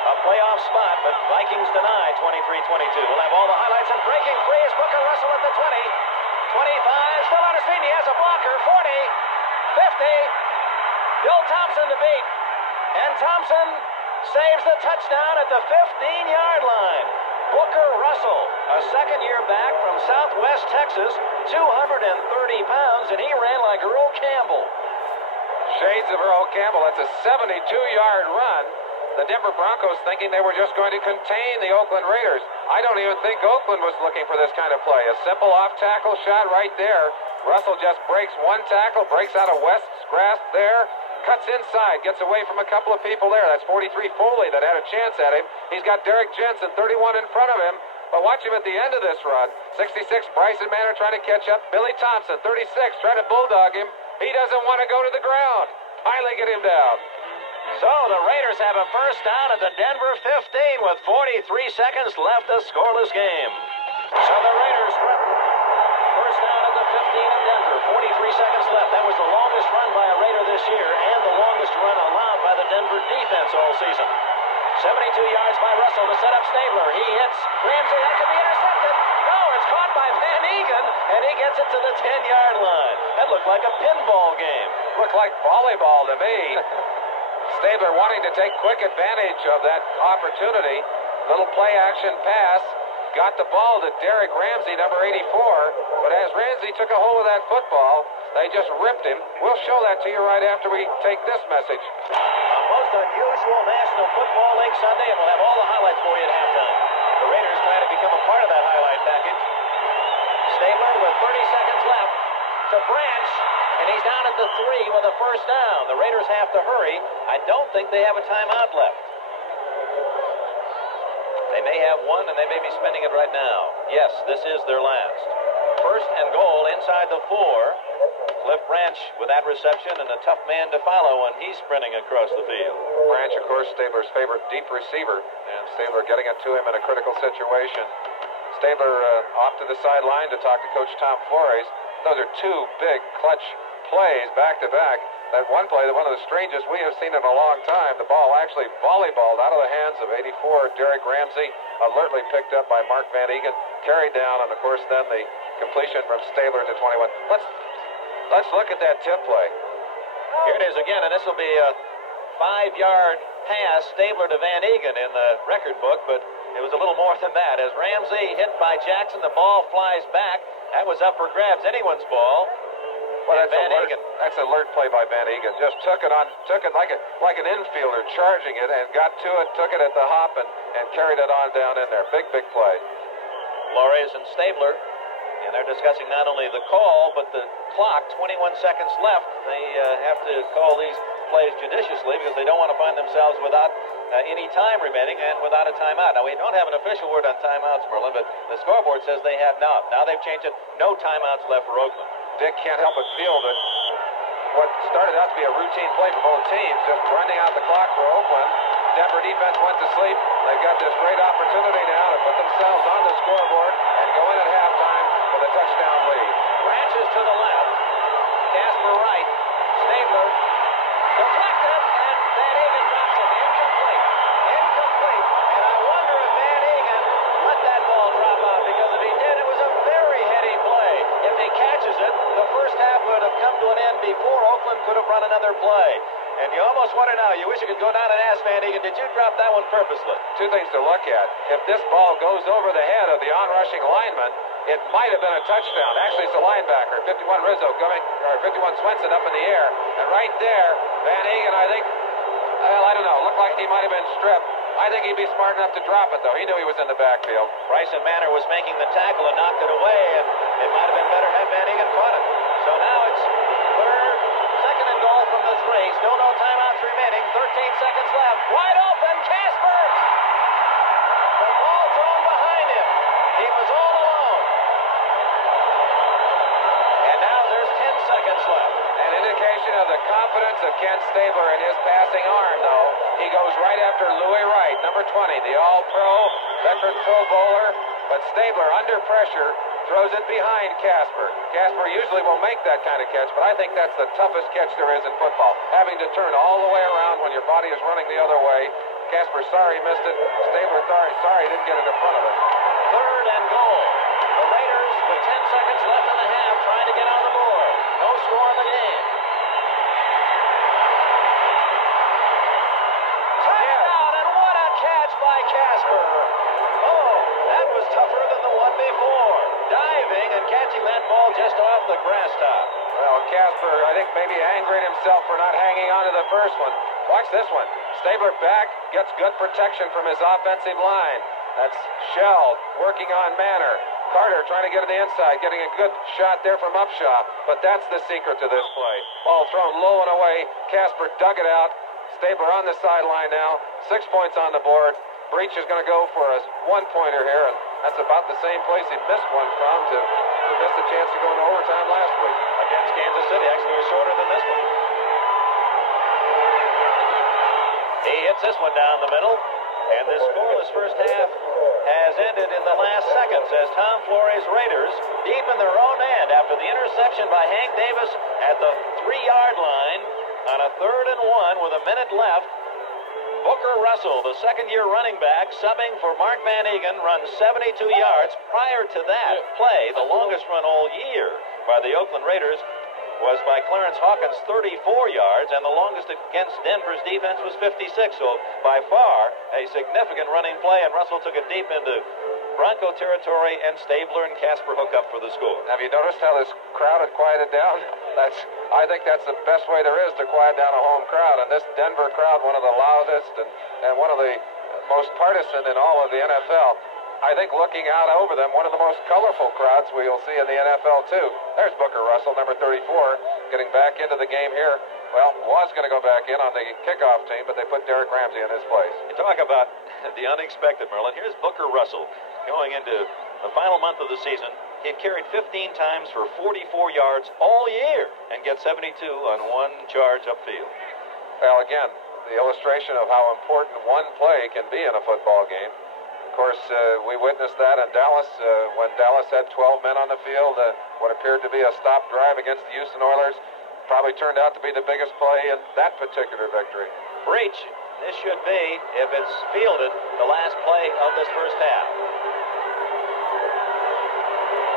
a playoff spot, but Vikings deny 23-22. We'll have all the highlights, and breaking free is Booker Russell at the 20. 25, still on his feet, he has a blocker. 40, 50, Bill Thompson to beat. And Thompson saves the touchdown at the 15-yard line. Booker Russell, a second-year back from Southwest Texas, 230 pounds, and he ran like Earl Campbell. Shades of Earl Campbell. That's a 72-yard run. The Denver Broncos thinking they were just going to contain the Oakland Raiders. I don't even think Oakland was looking for this kind of play. A simple off-tackle shot right there. Russell just breaks one tackle, breaks out of West's grasp there, cuts inside, gets away from a couple of people there. That's 43 Foley that had a chance at him. He's got Derek Jensen, 31 in front of him. But watch him at the end of this run. 66, Bryson Manor trying to catch up. Billy Thompson, 36, trying to bulldog him. He doesn't want to go to the ground. Finally get him down. So the Raiders have a first down at the Denver 15 with 43 seconds left, a scoreless game. So the Raiders threaten first down at the 15 of Denver. 43 seconds left. That was the longest run by a Raider this year and the longest run allowed by the Denver defense all season. 72 yards by Russell to set up Stabler. He hits Ramsey. That could be intercepted. No, it's caught by Van Egan, and he gets it to the 10-yard line. That looked like a pinball game. Looked like volleyball to me. Stabler wanting to take quick advantage of that opportunity. Little play action pass. Got the ball to Derek Ramsey, number 84. But as Ramsey took a hold of that football, they just ripped him. We'll show that to you right after we take this message. A most unusual National Football League Sunday, and we'll have all the highlights for you at halftime. The Raiders trying to become a part of that highlight package. Stabler with 30 seconds left to Branch, and he's down at the 3 with a first down. The Raiders have to hurry. I don't think they have a timeout left. They may have one, and they may be spending it right now. Yes, this is their last. First and goal inside the 4. Cliff Branch with that reception and a tough man to follow when he's sprinting across the field. Branch, of course, Stabler's favorite deep receiver, and Stabler getting it to him in a critical situation. Stabler off to the sideline to talk to Coach Tom Flores. Those are two big clutch plays back-to-back. That one play, one of the strangest we have seen in a long time. The ball actually volleyballed out of the hands of 84 Derek Ramsey, alertly picked up by Mark Van Egan, carried down, and of course then the completion from Stabler to 21. Let's look at that tip play. Here it is again, and this will be a 5-yard pass, Stabler to Van Egan in the record book, but it was a little more than that. As Ramsey hit by Jackson, the ball flies back. That was up for grabs, anyone's ball. Well, and Van Egan. That's alert play by Van Egan. Just took it like an infielder, charging it, and got to it, took it at the hop, and carried it on down in there. Big play. Flores and Stabler, and they're discussing not only the call, but the clock, 21 seconds left. They have to call these plays judiciously because they don't want to find themselves without any time remaining and without a timeout. Now, we don't have an official word on timeouts, Merlin, but the scoreboard says they have not. Now they've changed it. No timeouts left for Oakland. Dick can't help but feel that what started out to be a routine play for both teams, just running out the clock for Oakland. Denver defense went to sleep. They've got this great opportunity now to put themselves on the scoreboard and go in at halftime with a touchdown lead. Branches to the left. Casper right. Stabler deflected, and Van Egan drops it. Incomplete. And I wonder if Van Egan let that ball drop out, because if he did, it was a very heady play. If he catches it, the first half would have come to an end before Oakland could have run another play. And you almost wonder now, you wish you could go down and ask Van Egan, did you drop that one purposely? Two things to look at. If this ball goes over the head of the on-rushing lineman, it might have been a touchdown. Actually, it's a linebacker, 51 Rizzo, 51 Swenson up in the air. And right there, Van Egan, I think, well, I don't know, looked like he might have been stripped. I think he'd be smart enough to drop it, though. He knew he was in the backfield. Bryson Manor was making the tackle and knocked it away, and it might have been better had Van Egan caught it. So now it's second and goal from the 3. Still no timeouts remaining. 13 seconds left. Wide open, Casper! The ball thrown behind him. He was all alone. And now there's 10 seconds left. An indication of the confidence of Ken Stabler in his passing arm, though. He goes right after Louis Wright, number 20, the All-Pro, veteran Pro Bowler. But Stabler, under pressure, throws it behind Casper. Casper usually will make that kind of catch, but I think that's the toughest catch there is in football. Having to turn all the way around when your body is running the other way. Casper, sorry, missed it. Stabler, sorry, didn't get it in front of it. Third and goal. The Raiders, with 10 seconds left in the half, trying to get on the board. No score in the game. Touchdown, and what a catch by Casper. Oh, that was tougher than the one before. Diving and catching that ball just off the grass top. Well, Casper, I think maybe angering himself for not hanging on to the first one. Watch this one. Stabler back, gets good protection from his offensive line. That's Shell working on Manor. Carter trying to get to the inside, getting a good shot there from Upshaw. But that's the secret to this play. Ball thrown low and away. Casper dug it out. Stabler on the sideline now. 6 points on the board. Breach is going to go for a one-pointer here, and that's about the same place he missed one from to miss the chance to go into overtime last week. Against Kansas City, actually was shorter than this one. He hits this one down the middle, and this scoreless first half has ended in the last seconds as Tom Flores' Raiders, deep in their own end after the interception by Hank Davis at the 3-yard line on a 3rd and 1 with a minute left. Booker Russell, the second-year running back, subbing for Mark Van Egan, runs 72 yards. Prior to that play, the longest run all year by the Oakland Raiders was by Clarence Hawkins, 34 yards, and the longest against Denver's defense was 56. So by far a significant running play, and Russell took it deep into Bronco territory, and Stabler and Casper hook up for the score. Have you noticed how this crowd had quieted down? I think that's the best way there is to quiet down a home crowd. And this Denver crowd, one of the loudest and one of the most partisan in all of the NFL. I think looking out over them, one of the most colorful crowds we'll see in the NFL too. There's Booker Russell, number 34, getting back into the game here. Well, was going to go back in on the kickoff team, but they put Derek Ramsey in his place. You talk about the unexpected, Merlin. Here's Booker Russell going into the final month of the season. He had carried 15 times for 44 yards all year and get 72 on one charge upfield. Well, again, the illustration of how important one play can be in a football game. Of course, we witnessed that in Dallas when Dallas had 12 men on the field. What appeared to be a stop drive against the Houston Oilers probably turned out to be the biggest play in that particular victory. Breach. This should be, if it's fielded, the last play of this first half.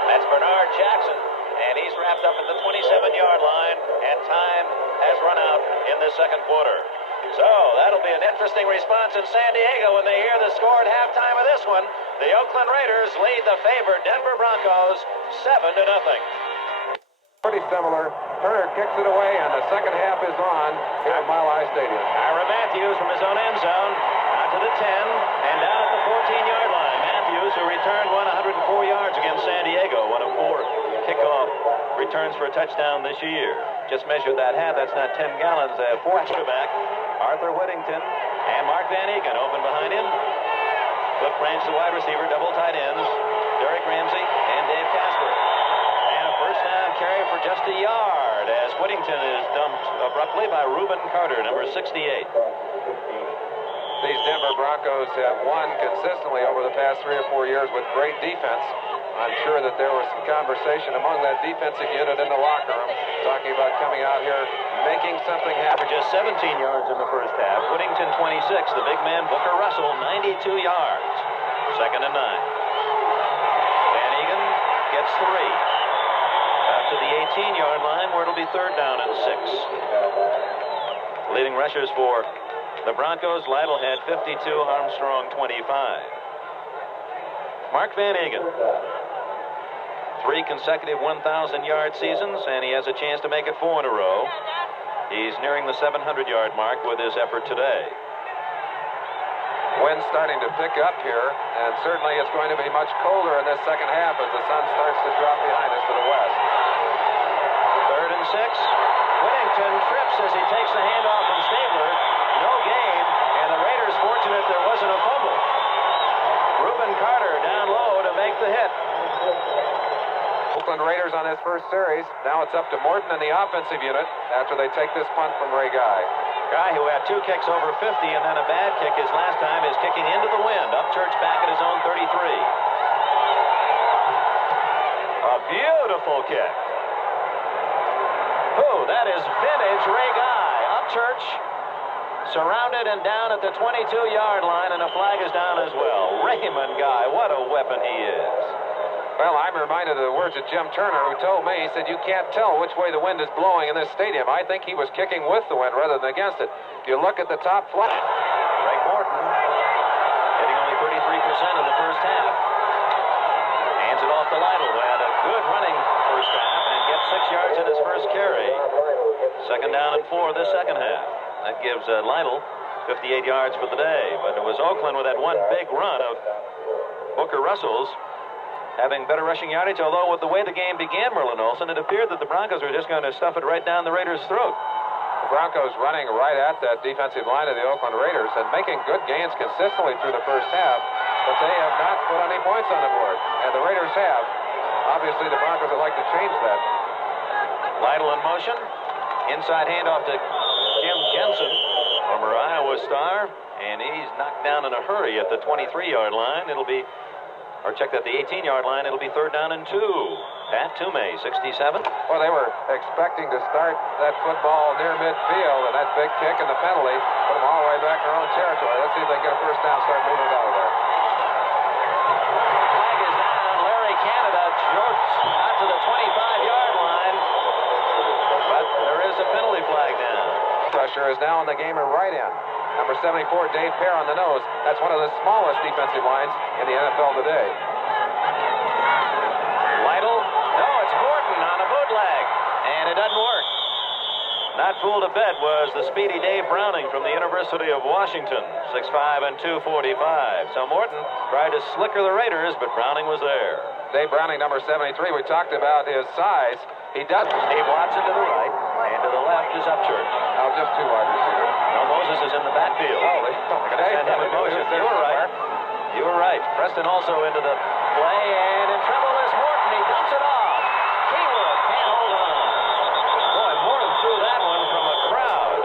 That's Bernard Jackson, and he's wrapped up at the 27-yard line, and time has run out in the second quarter. So that'll be an interesting response in San Diego when they hear the score at halftime of this one. The Oakland Raiders lead the favored Denver Broncos 7-0. Pretty similar Turner kicks it away, and the second half is on here at Mile High Stadium. Ira Matthews from his own end zone out to the 10 and down at the 14-yard line. Matthews, who returned 104 yards against San Diego, one of 4 kickoff returns for a touchdown this year. Just measured that half. That's not 10 gallons. 4 quarterback, Arthur Whittington, and Mark Van Egan open behind him. Cliff Branch, the wide receiver, double tight ends, Derek Ramsey and Dave Casper. And a first down carry for just a yard as Whittington is dumped abruptly by Reuben Carter, number 68. These Denver Broncos have won consistently over the past 3 or 4 years with great defense. I'm sure that there was some conversation among that defensive unit in the locker room talking about coming out here, making something happen. Just 17 yards in the first half. Whittington 26. The big man, Booker Russell, 92 yards. 2nd and 9. Van Egan gets 3. Up to the 18-yard line where it'll be 3rd down and 6. Leading rushers for the Broncos, Lytle had 52, Armstrong 25. Mark Van Egan. 3 consecutive 1,000-yard seasons, and he has a chance to make it 4 in a row. He's nearing the 700-yard mark with his effort today. Wind's starting to pick up here, and certainly it's going to be much colder in this second half as the sun starts to drop behind us to the west. 3rd and 6. Whittington trips as he takes the handoff from Stabler. No gain, and the Raiders fortunate there wasn't a fumble. Reuben Carter down low to make the hit. Oakland Raiders on this first series. Now it's up to Morton and the offensive unit after they take this punt from Ray Guy. Guy who had 2 kicks over 50 and then a bad kick his last time is kicking into the wind. Upchurch back at his own 33. A beautiful kick. Oh, that is vintage Ray Guy. Upchurch surrounded and down at the 22-yard line, and a flag is down as well. Raymond Guy, what a weapon he is. Well, I'm reminded of the words of Jim Turner, who told me, he said, you can't tell which way the wind is blowing in this stadium. I think he was kicking with the wind rather than against it. If you look at the top flag. Greg Morton hitting only 33% in the first half. Hands it off to Lytle, who had a good running first half and gets 6 yards in his first carry. 2nd down and 4 this second half. That gives Lytle 58 yards for the day. But it was Oakland with that one big run of Booker Russell's having better rushing yardage, although with the way the game began, Merlin Olsen, it appeared that the Broncos were just going to stuff it right down the Raiders' throat. The Broncos running right at that defensive line of the Oakland Raiders and making good gains consistently through the first half, but they have not put any points on the board, and the Raiders have. Obviously, the Broncos would like to change that. Lytle in motion. Inside handoff to Jim Jensen, former Iowa star, and he's knocked down in a hurry at the 23-yard line. It'll be, or check that, the 18-yard line. It'll be 3rd down and 2. Pat Toomey, 67. Well, they were expecting to start that football near midfield, and that big kick and the penalty put them all the way back in their own territory. Let's see if they can get a first down, start moving it out of there. Flag is down. Larry Canada jorts out to the 25-yard line, but there is a penalty flag down. Rusher is now in the game at right end. Number 74, Dave Pear on the nose. That's one of the smallest defensive lines in the NFL today. Lytle. No, it's Morton on a bootleg, and it doesn't work. Not fooled a bit was the speedy Dave Browning from the University of Washington, 6'5" and 245. So Morton tried to slicker the Raiders, but Browning was there. Dave Browning, number 73, we talked about his size. He does. Steve Watson to the right, and to the left is Upchurch. Now just 2 wide receivers. No, Moses is in the backfield. Oh, they send him in motion. You were right. You were right. Preston also into the play, and in trouble is Morton. He dumps it off. Keywood can't hold on. Boy, Morton threw that one from a crowd,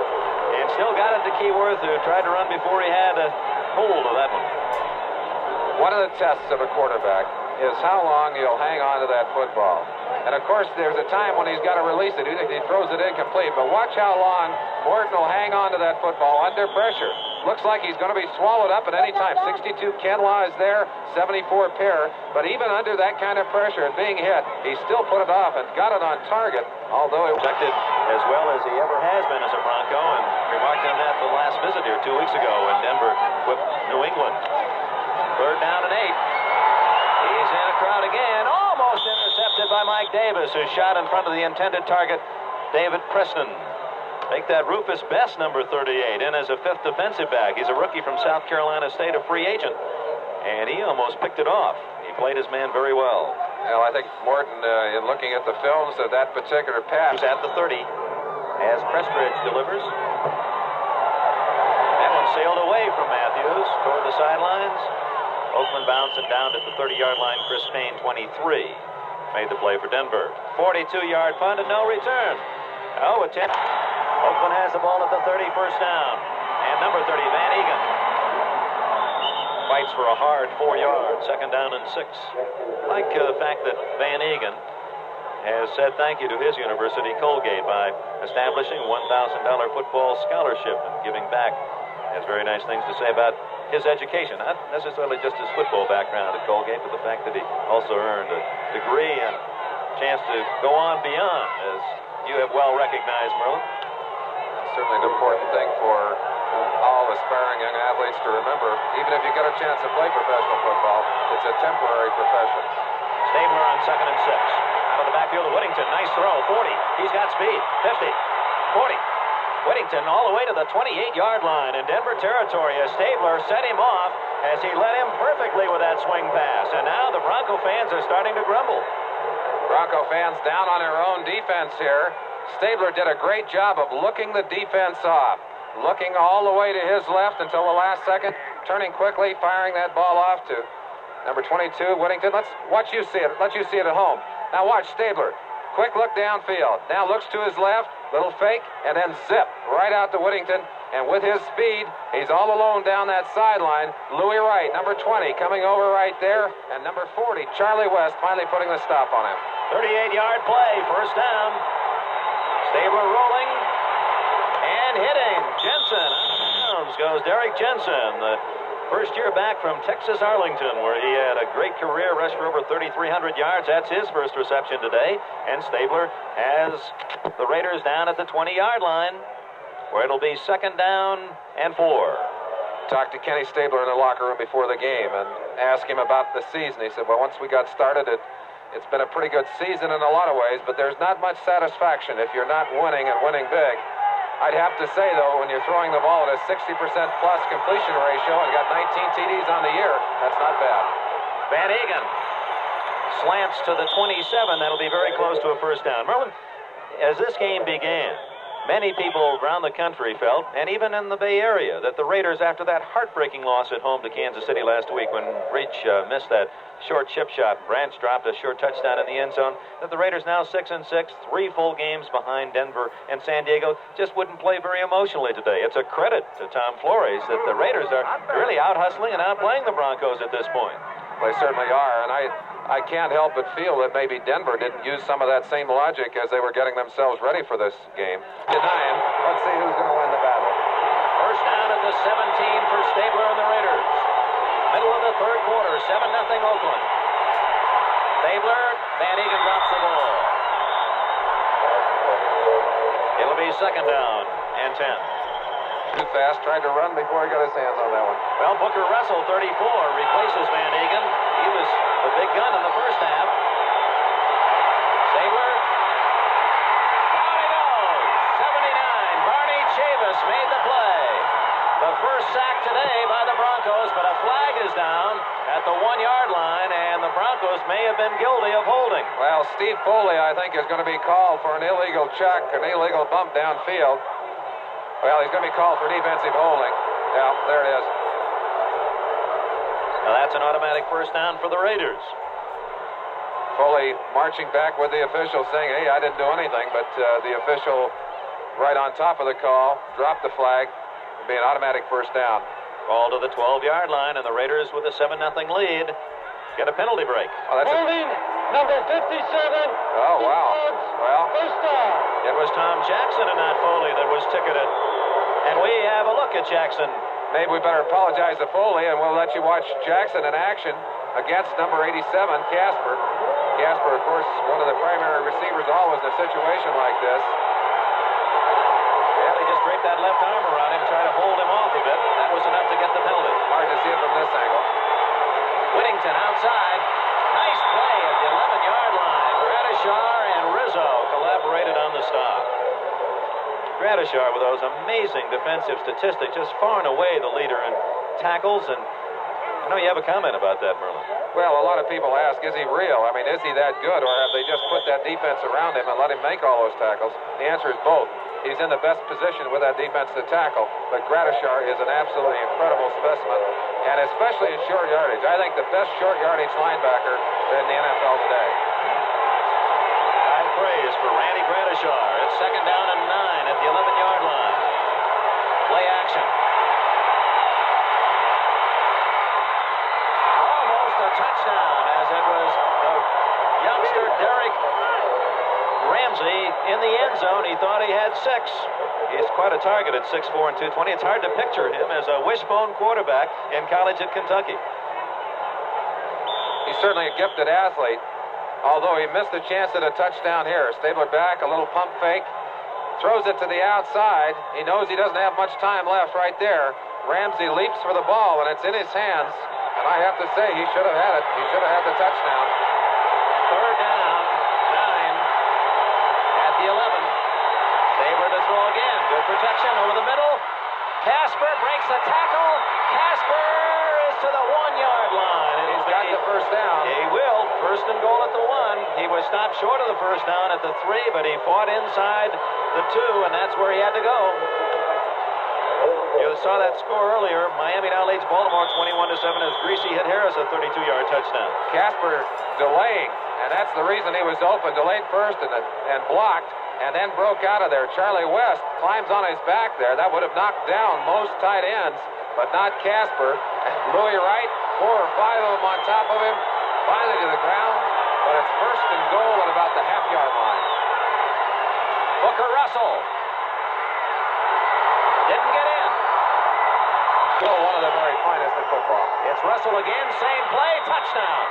and still got it to Keyworth, who tried to run before he had a hold of that one. One of the tests of a quarterback is how long he'll hang on to that football. And, of course, there's a time when he's got to release it. He throws it incomplete. But watch how long Morton will hang on to that football under pressure. Looks like he's going to be swallowed up at any time. 62 Kenlaw is there, 74 Pear. But even under that kind of pressure and being hit, he still put it off and got it on target, although it protected as well as he ever has been as a Bronco, and remarked on that the last visit here 2 weeks ago when Denver whipped New England. 3rd down and 8. He's in a crowd again, almost intercepted by Mike Davis, who shot in front of the intended target David Preston. Make that Rufus Best number 38 in as a 5th defensive back. He's a rookie from South Carolina State, a free agent, and he almost picked it off. He played his man very well. Well, I think Morton, in looking at the films of that particular pass, He's at the 30 as Prestridge delivers. That one sailed away from Matthews toward the sidelines. Oakland bouncing down at the 30-yard line. Chris Payne, 23, made the play for Denver. 42-yard punt and no return. Oh, attempt. Oakland has the ball at the 30, first down. And number 30, Van Egan, fights for a hard 4 yards, 2nd down and 6. I like the fact that Van Egan has said thank you to his university, Colgate, by establishing a $1,000 football scholarship and giving back. He has very nice things to say about his education, not necessarily just his football background at Colgate, but the fact that he also earned a degree and a chance to go on beyond, as you have well recognized, Merlin. Certainly an important thing for all aspiring young athletes to remember. Even if you get a chance to play professional football, it's a temporary profession. Stabler on 2nd and 6. Out of the backfield of Whittington. Nice throw. 40. He's got speed. 50. 40. Whittington all the way to the 28-yard line in Denver territory as Stabler set him off as he led him perfectly with that swing pass. And now the Bronco fans are starting to grumble. Bronco fans down on their own defense here. Stabler did a great job of looking the defense off, looking all the way to his left until the last second, turning quickly, firing that ball off to number 22, Whittington. Let's watch you see it. Let you see it at home. Now watch Stabler. Quick look downfield. Now looks to his left, little fake, and then zip right out to Whittington. And with his speed, he's all alone down that sideline. Louis Wright, number 20, coming over right there. And number 40, Charlie West, finally putting the stop on him. 38-yard play, first down. Stabler rolling and hitting. Jensen. Out of bounds goes Derek Jensen, the first year back from Texas Arlington, where he had a great career, rushed for over 3,300 yards. That's his first reception today. And Stabler has the Raiders down at the 20-yard line, where it'll be 2nd down and 4. Talked to Kenny Stabler in the locker room before the game and asked him about the season. He said, well, once we got started, it's been a pretty good season in a lot of ways, but there's not much satisfaction if you're not winning and winning big. I'd have to say, though, when you're throwing the ball at a 60% plus completion ratio and got 19 TDs on the year, that's not bad. Van Egan slants to the 27. That'll be very close to a first down. Merlin, as this game began, many people around the country felt, and even in the Bay Area, that the Raiders, after that heartbreaking loss at home to Kansas City last week when Reach missed that short chip shot, Branch dropped a short touchdown in the end zone, that the Raiders now 6-6, 3 full games behind Denver and San Diego, just wouldn't play very emotionally today. It's a credit to Tom Flores that the Raiders are really out-hustling and outplaying the Broncos at this point. They certainly are, and I can't help but feel that maybe Denver didn't use some of that same logic as they were getting themselves ready for this game. Denying. Let's see who's going to win the battle. First down at the 17 for Stabler and the Raiders. Middle of the third quarter, 7-0 Oakland. Stabler, Van Egan drops the ball. It'll be 2nd down and 10. Too fast, tried to run before he got his hands on that one. Well, Booker Russell, 34, replaces Van Egan. He was the big gun in the first half. Stabler. Down he goes. 79. Barney Chavis made the play. The first sack today by the Broncos, but a flag is down at the 1-yard line, and the Broncos may have been guilty of holding. Well, Steve Foley, I think, is going to be called for an illegal check, an illegal bump downfield. Well, he's going to be called for defensive holding. Yeah, there it is. Now that's an automatic first down for the Raiders. Foley marching back with the official saying, hey, I didn't do anything, but the official right on top of the call dropped the flag. It'll be an automatic first down. Ball to the 12-yard line, and the Raiders with a 7-0 lead get a penalty break. Oh, that's holding number 57. Oh, wow. Well, first down. It was Tom Jackson and not Foley that was ticketed. And we have a look at Jackson. Maybe we better apologize to Foley, and we'll let you watch Jackson in action against number 87, Casper. Casper, of course, one of the primary receivers always in a situation like this. Yeah, they just draped that left arm around him, tried to hold him off a bit. That was enough to get the penalty. Hard to see it from this angle. Whittington outside. Nice play at the 11-yard line. Gradishar and Rizzo collaborated on the stop. Gradishar with those amazing defensive statistics, just far and away the leader in tackles. And I know you have a comment about that, Merlin. Well, a lot of people ask, is he real? I mean, is he that good, or have they just put that defense around him and let him make all those tackles? The answer is both. He's in the best position with that defense to tackle, but Gradishar is an absolutely incredible specimen, and especially in short yardage. I think the best short yardage linebacker in the NFL today. High praise for Randy Gradishar. It's 2nd down and 9 at the 11-yard line. Play action. Almost a touchdown, as it was the youngster Derek Ramsey in the end zone. He thought he had 6. He's quite a target at 6'4" and 220. It's hard to picture him as a wishbone quarterback in college at Kentucky. He's certainly a gifted athlete, although he missed a chance at a touchdown here. Stabler back, a little pump fake, throws it to the outside. He knows he doesn't have much time left right there. Ramsey leaps for the ball, and it's in his hands. And I have to say, he should have had it. He should have had the touchdown. 3rd down, 9 at the 11. Stabler to throw again. Good protection over the middle. Casper breaks the tackle. Casper is to the 1-yard line. And He's got the first down. He will. 1st and goal at the 1. He was stopped short of the first down at the 3, but he fought inside the 2, and that's where he had to go. You saw that score earlier. Miami now leads Baltimore 21-7 as Greasy hit Harris a 32-yard touchdown. Casper delaying, and that's the reason he was open. Delayed first and blocked, and then broke out of there. Charlie West climbs on his back there. That would have knocked down most tight ends, but not Casper. Louis Wright, 4 or 5 of them on top of him, finally to the ground, but it's 1st and goal at about the half-yard line. Booker Russell didn't get in. Still one of the very finest in football. It's Russell again, same play, touchdown.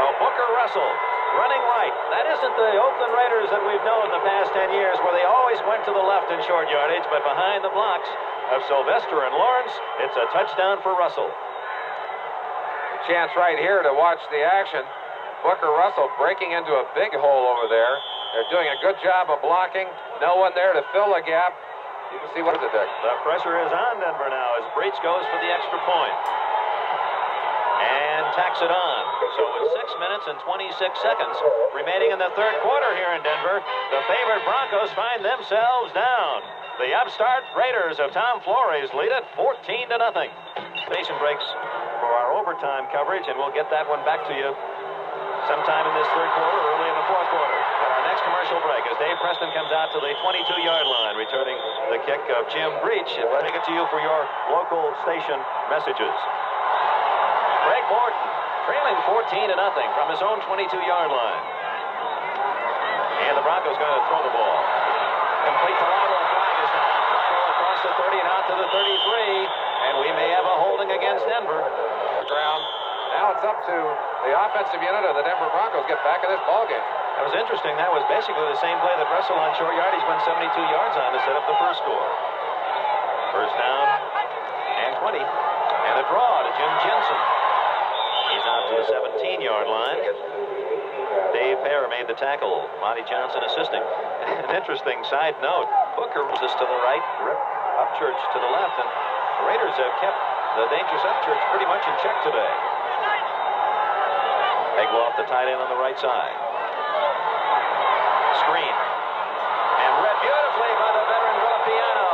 Oh, Booker Russell running right. That isn't the Oakland Raiders that we've known the past 10 years, where they always went to the left in short yardage, but behind the blocks of Sylvester and Lawrence, it's a touchdown for Russell. Chance right here to watch the action. Booker Russell breaking into a big hole over there. They're doing a good job of blocking. No one there to fill the gap. You can see what it did. The pressure is on Denver now as Breach goes for the extra point. And tacks it on. So with 6 minutes and 26 seconds remaining in the 3rd quarter here in Denver, the favored Broncos find themselves down. The upstart Raiders of Tom Flores lead it 14-0. Station breaks for our overtime coverage, and we'll get that one back to you sometime in this 3rd quarter, early in the 4th quarter. And our next commercial break as Dave Preston comes out to the 22-yard line, returning the kick of Jim Breach. And we'll take it to you for your local station messages. Greg Morton trailing 14-0 from his own 22-yard line. And the Broncos going to throw the ball. Complete to Lyle, flag is down. Throw across the 30 and out to the 33. And we may have a holding against Denver. Ground. Now it's up to the offensive unit of the Denver Broncos get back in this ballgame. That was interesting. That was basically the same play that Russell on short yardage went 72 yards on to set up the first score. 1st down and 20. And a draw to Jim Jensen. He's out to the 17-yard line. Dave Pear made the tackle. Monty Johnson assisting. An interesting side note. Booker was this to the right, Rip Upchurch to the left, and the Raiders have kept the dangerous Upchurch pretty much in check today. Egloff, the tight end on the right side. Screen. And read beautifully by the veteran Villapiano.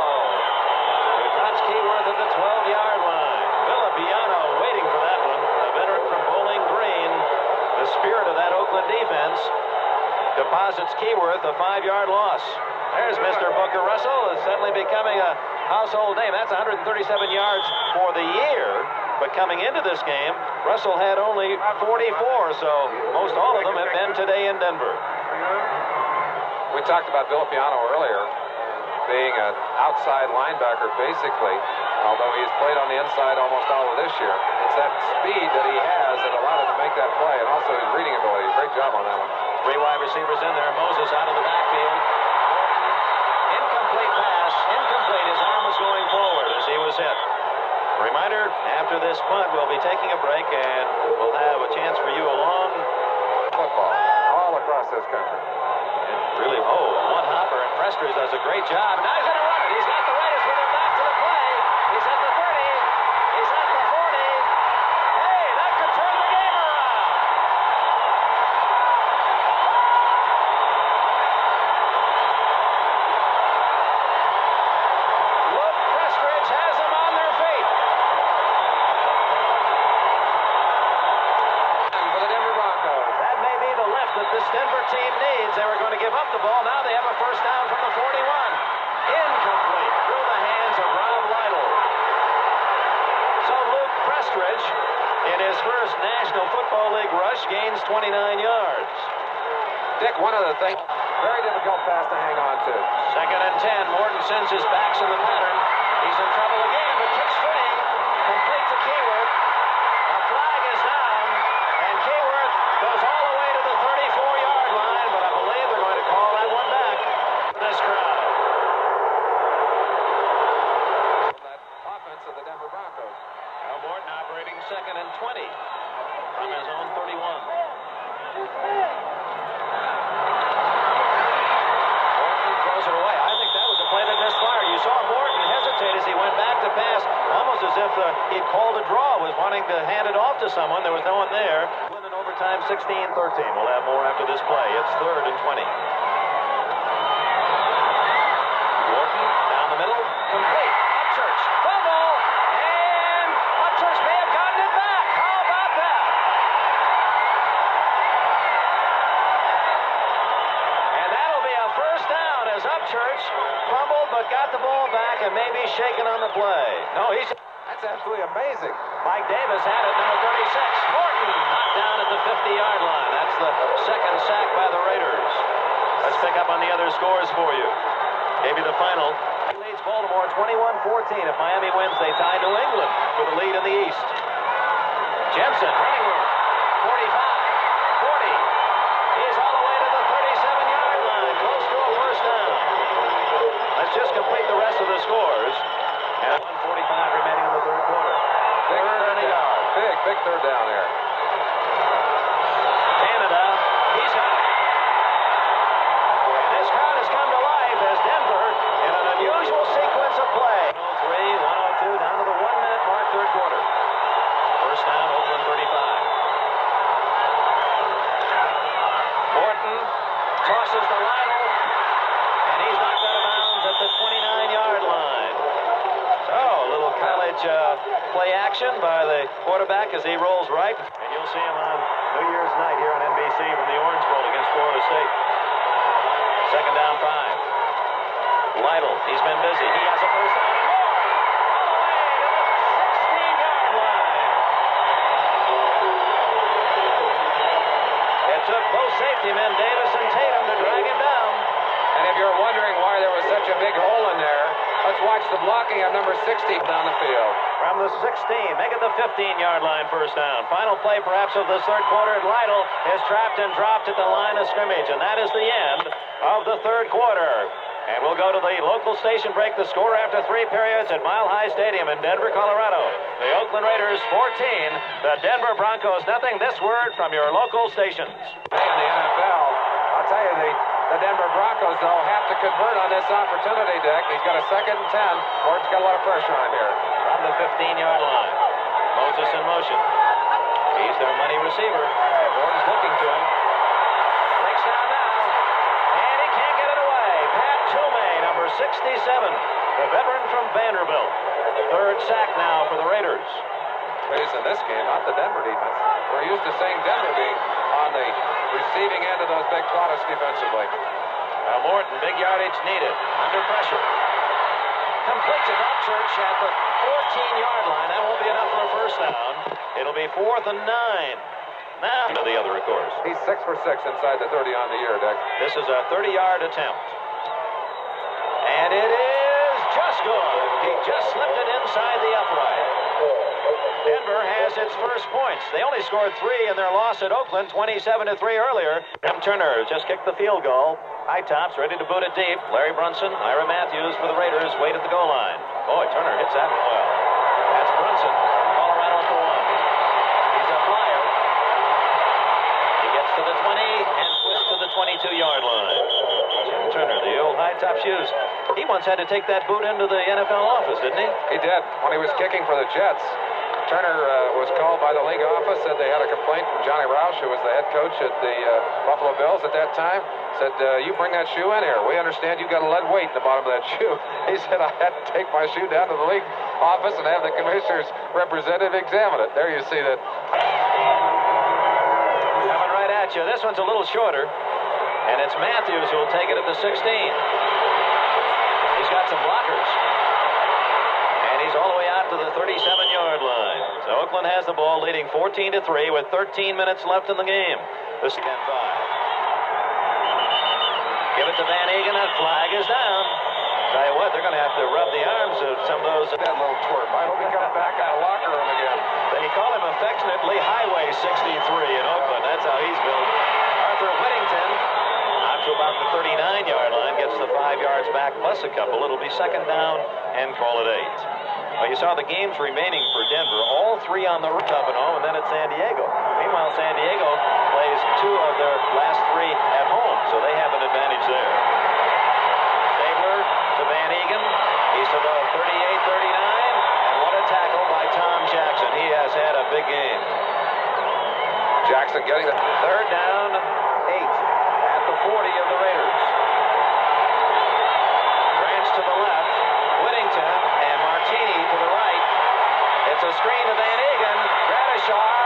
Who drops Keyworth at the 12-yard line. Villapiano waiting for that one. The veteran from Bowling Green. The spirit of that Oakland defense. Deposits Keyworth a 5-yard loss. There's Mr. Booker Russell. Is suddenly becoming a household name. That's 137 yards for the year. But coming into this game, Russell had only 44, so most all of them have been today in Denver. We talked about Villapiano earlier, being an outside linebacker basically, although he's played on the inside almost all of this year. It's that speed that he has that allowed him to make that play, and also his reading ability. Great job on that one. 3 wide receivers in there. Moses out of the backfield. Incomplete pass. Incomplete. His arm was going forward as he was hit. Reminder, after this punt, we'll be taking a break, and we'll have a chance for you along football all across this country. Really, one hopper, and Masters does a great job. Now he's going to run it. He's got the Raiders with him back to the play. He's at the 30. He's at the 40. Hey, that could turn the game around. Luke Prestridge has them on their feet. For the Denver Broncos. That may be the lift that this Denver team needs. They were going to give up the ball. Now they have a first down from the 41. Incomplete through the hands of Rob Lytle. So Luke Prestridge, in his first National Football League rush, gains 29 yards. Dick, one of the things, very difficult pass to hang on to. Second and 10. Morton sends his backs in the pattern. He's in trouble again, but kicks free. Complete to Keyworth. A flag is down, and Keyworth goes all the way to the 34-yard line, but I believe they're going to call that one back for this crowd. That offense of the Denver Broncos. Now Morton operating second and 20 from his own 31. Morton throws it away. I think that was a play that misfired. You saw Morton hesitate as he went back to pass, almost as if he'd called a draw, was wanting to hand it off to someone. There was no one there. Win in overtime, 16-13. We'll have more after this play. It's third and 20. Morton down the middle, complete. Upchurch, fumble, and Upchurch may have gotten it back. How about that? And that'll be a first down as Upchurch fumbled but got the ball back and maybe shaken on the play. No, he's... That's absolutely amazing. Mike Davis had it, number 36. Morton knocked down at the 50-yard line. That's the second sack by the Raiders. Let's pick up on the other scores for you. Gave you the final. He leads Baltimore 21-14. If Miami wins, they tie New England for the lead in the East. Jensen, running room, 45, 40. He's all the way to the 37-yard line, close to a first down. Let's just complete the rest of the scores. And 1:45 remaining in the third quarter. Big Third and a yard. Big third down there. Canada, he's got it. And this crowd has come to life as Denver, in an unusual sequence of play. 103, 102, down to the 1-minute mark, third quarter. First down, Oakland 35. Morton tosses the Lytle, and he's knocked out of bounds at the 29-yard line. So, a little college play action by the quarterback as he rolls right. And you'll see him on New Year's night here on NBC from the Orange Bowl against Florida State. Second down, 5. Lytle, he's been busy. He has a first down. All the way to the 16-yard line. It took both safety men, Davis and Tatum, to drag him down. And if you're wondering why there was such a big hole in there, let's watch the blocking of number 60 down the field. From the 16, make it the 15-yard line, first down. Final play perhaps of this third quarter, and Lytle is trapped and dropped at the line of scrimmage, and that is the end of the third quarter. And we'll go to the local station break. The score after 3 periods at Mile High Stadium in Denver, Colorado. The Oakland Raiders 14, the Denver Broncos nothing. This word from your local stations. Hey, in the NFL, I'll tell you, the Denver Broncos, though, have to convert on this opportunity, Dick. He's got a second and 10. Morton's got a lot of pressure on here. From the 15-yard line. Moses in motion. He's their money receiver. And Morton's looking to him. Breaks down now. And he can't get it away. Pat Toomey, number 67. The veteran from Vanderbilt. Third sack now for the Raiders. Raiders in this game, not the Denver defense. We're used to seeing Denver being on the receiving end of those big products defensively. Now Morton, big yardage needed. Under pressure. Complete to Upchurch at the 14-yard line. That won't be enough for a first down. It'll be 4th and 9. Now to the other, of course. He's 6 for 6 inside the 30 on the year, Dick. This is a 30-yard attempt. And it is just good. He just slipped it inside the upright. Denver has its first points. They only scored 3 in their loss at Oakland, 27-3 earlier. Tim Turner just kicked the field goal. High tops, ready to boot it deep. Larry Brunson, Ira Matthews for the Raiders, wait at the goal line. Boy, Turner hits that one well. That's Brunson, Colorado for 1. He's a flyer. He gets to the 20 and twists to the 22-yard line. Tim Turner, the old high high-top shoes. He once had to take that boot into the NFL office, didn't he? He did, when he was kicking for the Jets. Turner was called by the league office, said they had a complaint from Johnny Roush, who was the head coach at the Buffalo Bills at that time. Said, you bring that shoe in here. We understand you got a lead weight in the bottom of that shoe. He said, I had to take my shoe down to the league office and have the commissioner's representative examine it. There you see that. Coming right at you. This one's a little shorter, and it's Matthews who will take it at the 16. He's got some blockers. And he's all the way out to the 37-yard line. So Oakland has the ball, leading 14-3 with 13 minutes left in the game. This is 10-5. Give it to Van Eegen. That flag is down. Tell you what, they're going to have to rub the arms of some of those. That little twerp. I hope he comes back in the locker room again. They call him affectionately Highway 63 in Oakland. That's how he's built. Arthur Whittington out to about the 39-yard line, gets the 5 yards back plus a couple. It'll be second down and call it 8. Well, you saw the games remaining for Denver, all three on the road, and then at San Diego. Meanwhile, San Diego plays 2 of their last 3 at home, so they have an advantage there. Stabler to Van Eegen. He's to the 38-39, and what a tackle by Tom Jackson. He has had a big game. Jackson getting the third down, 8 at the 40 of the Raiders. Branch to the left, Whittington and Martini to the right. It's a screen to Van Eegen, Gradishar,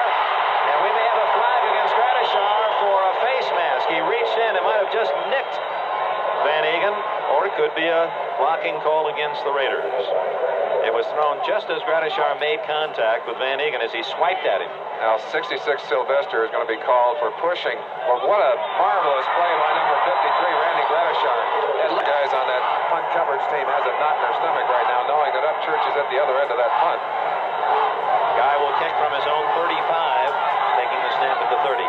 and we may have a flag against Gradishar for a face mask. He reached in, it might have just nicked Van Eegen, or it could be a blocking call against the Raiders. It was thrown just as Gradishar made contact with Van Eegen as he swiped at him. Now, 66 Sylvester is going to be called for pushing. Well, what a marvelous play by number 53, Randy Gradishar. And the guys on that punt coverage team has a knot in their stomach right now, knowing that Upchurch is at the other end of that punt. Guy will kick from his own 35, taking the snap at the 30.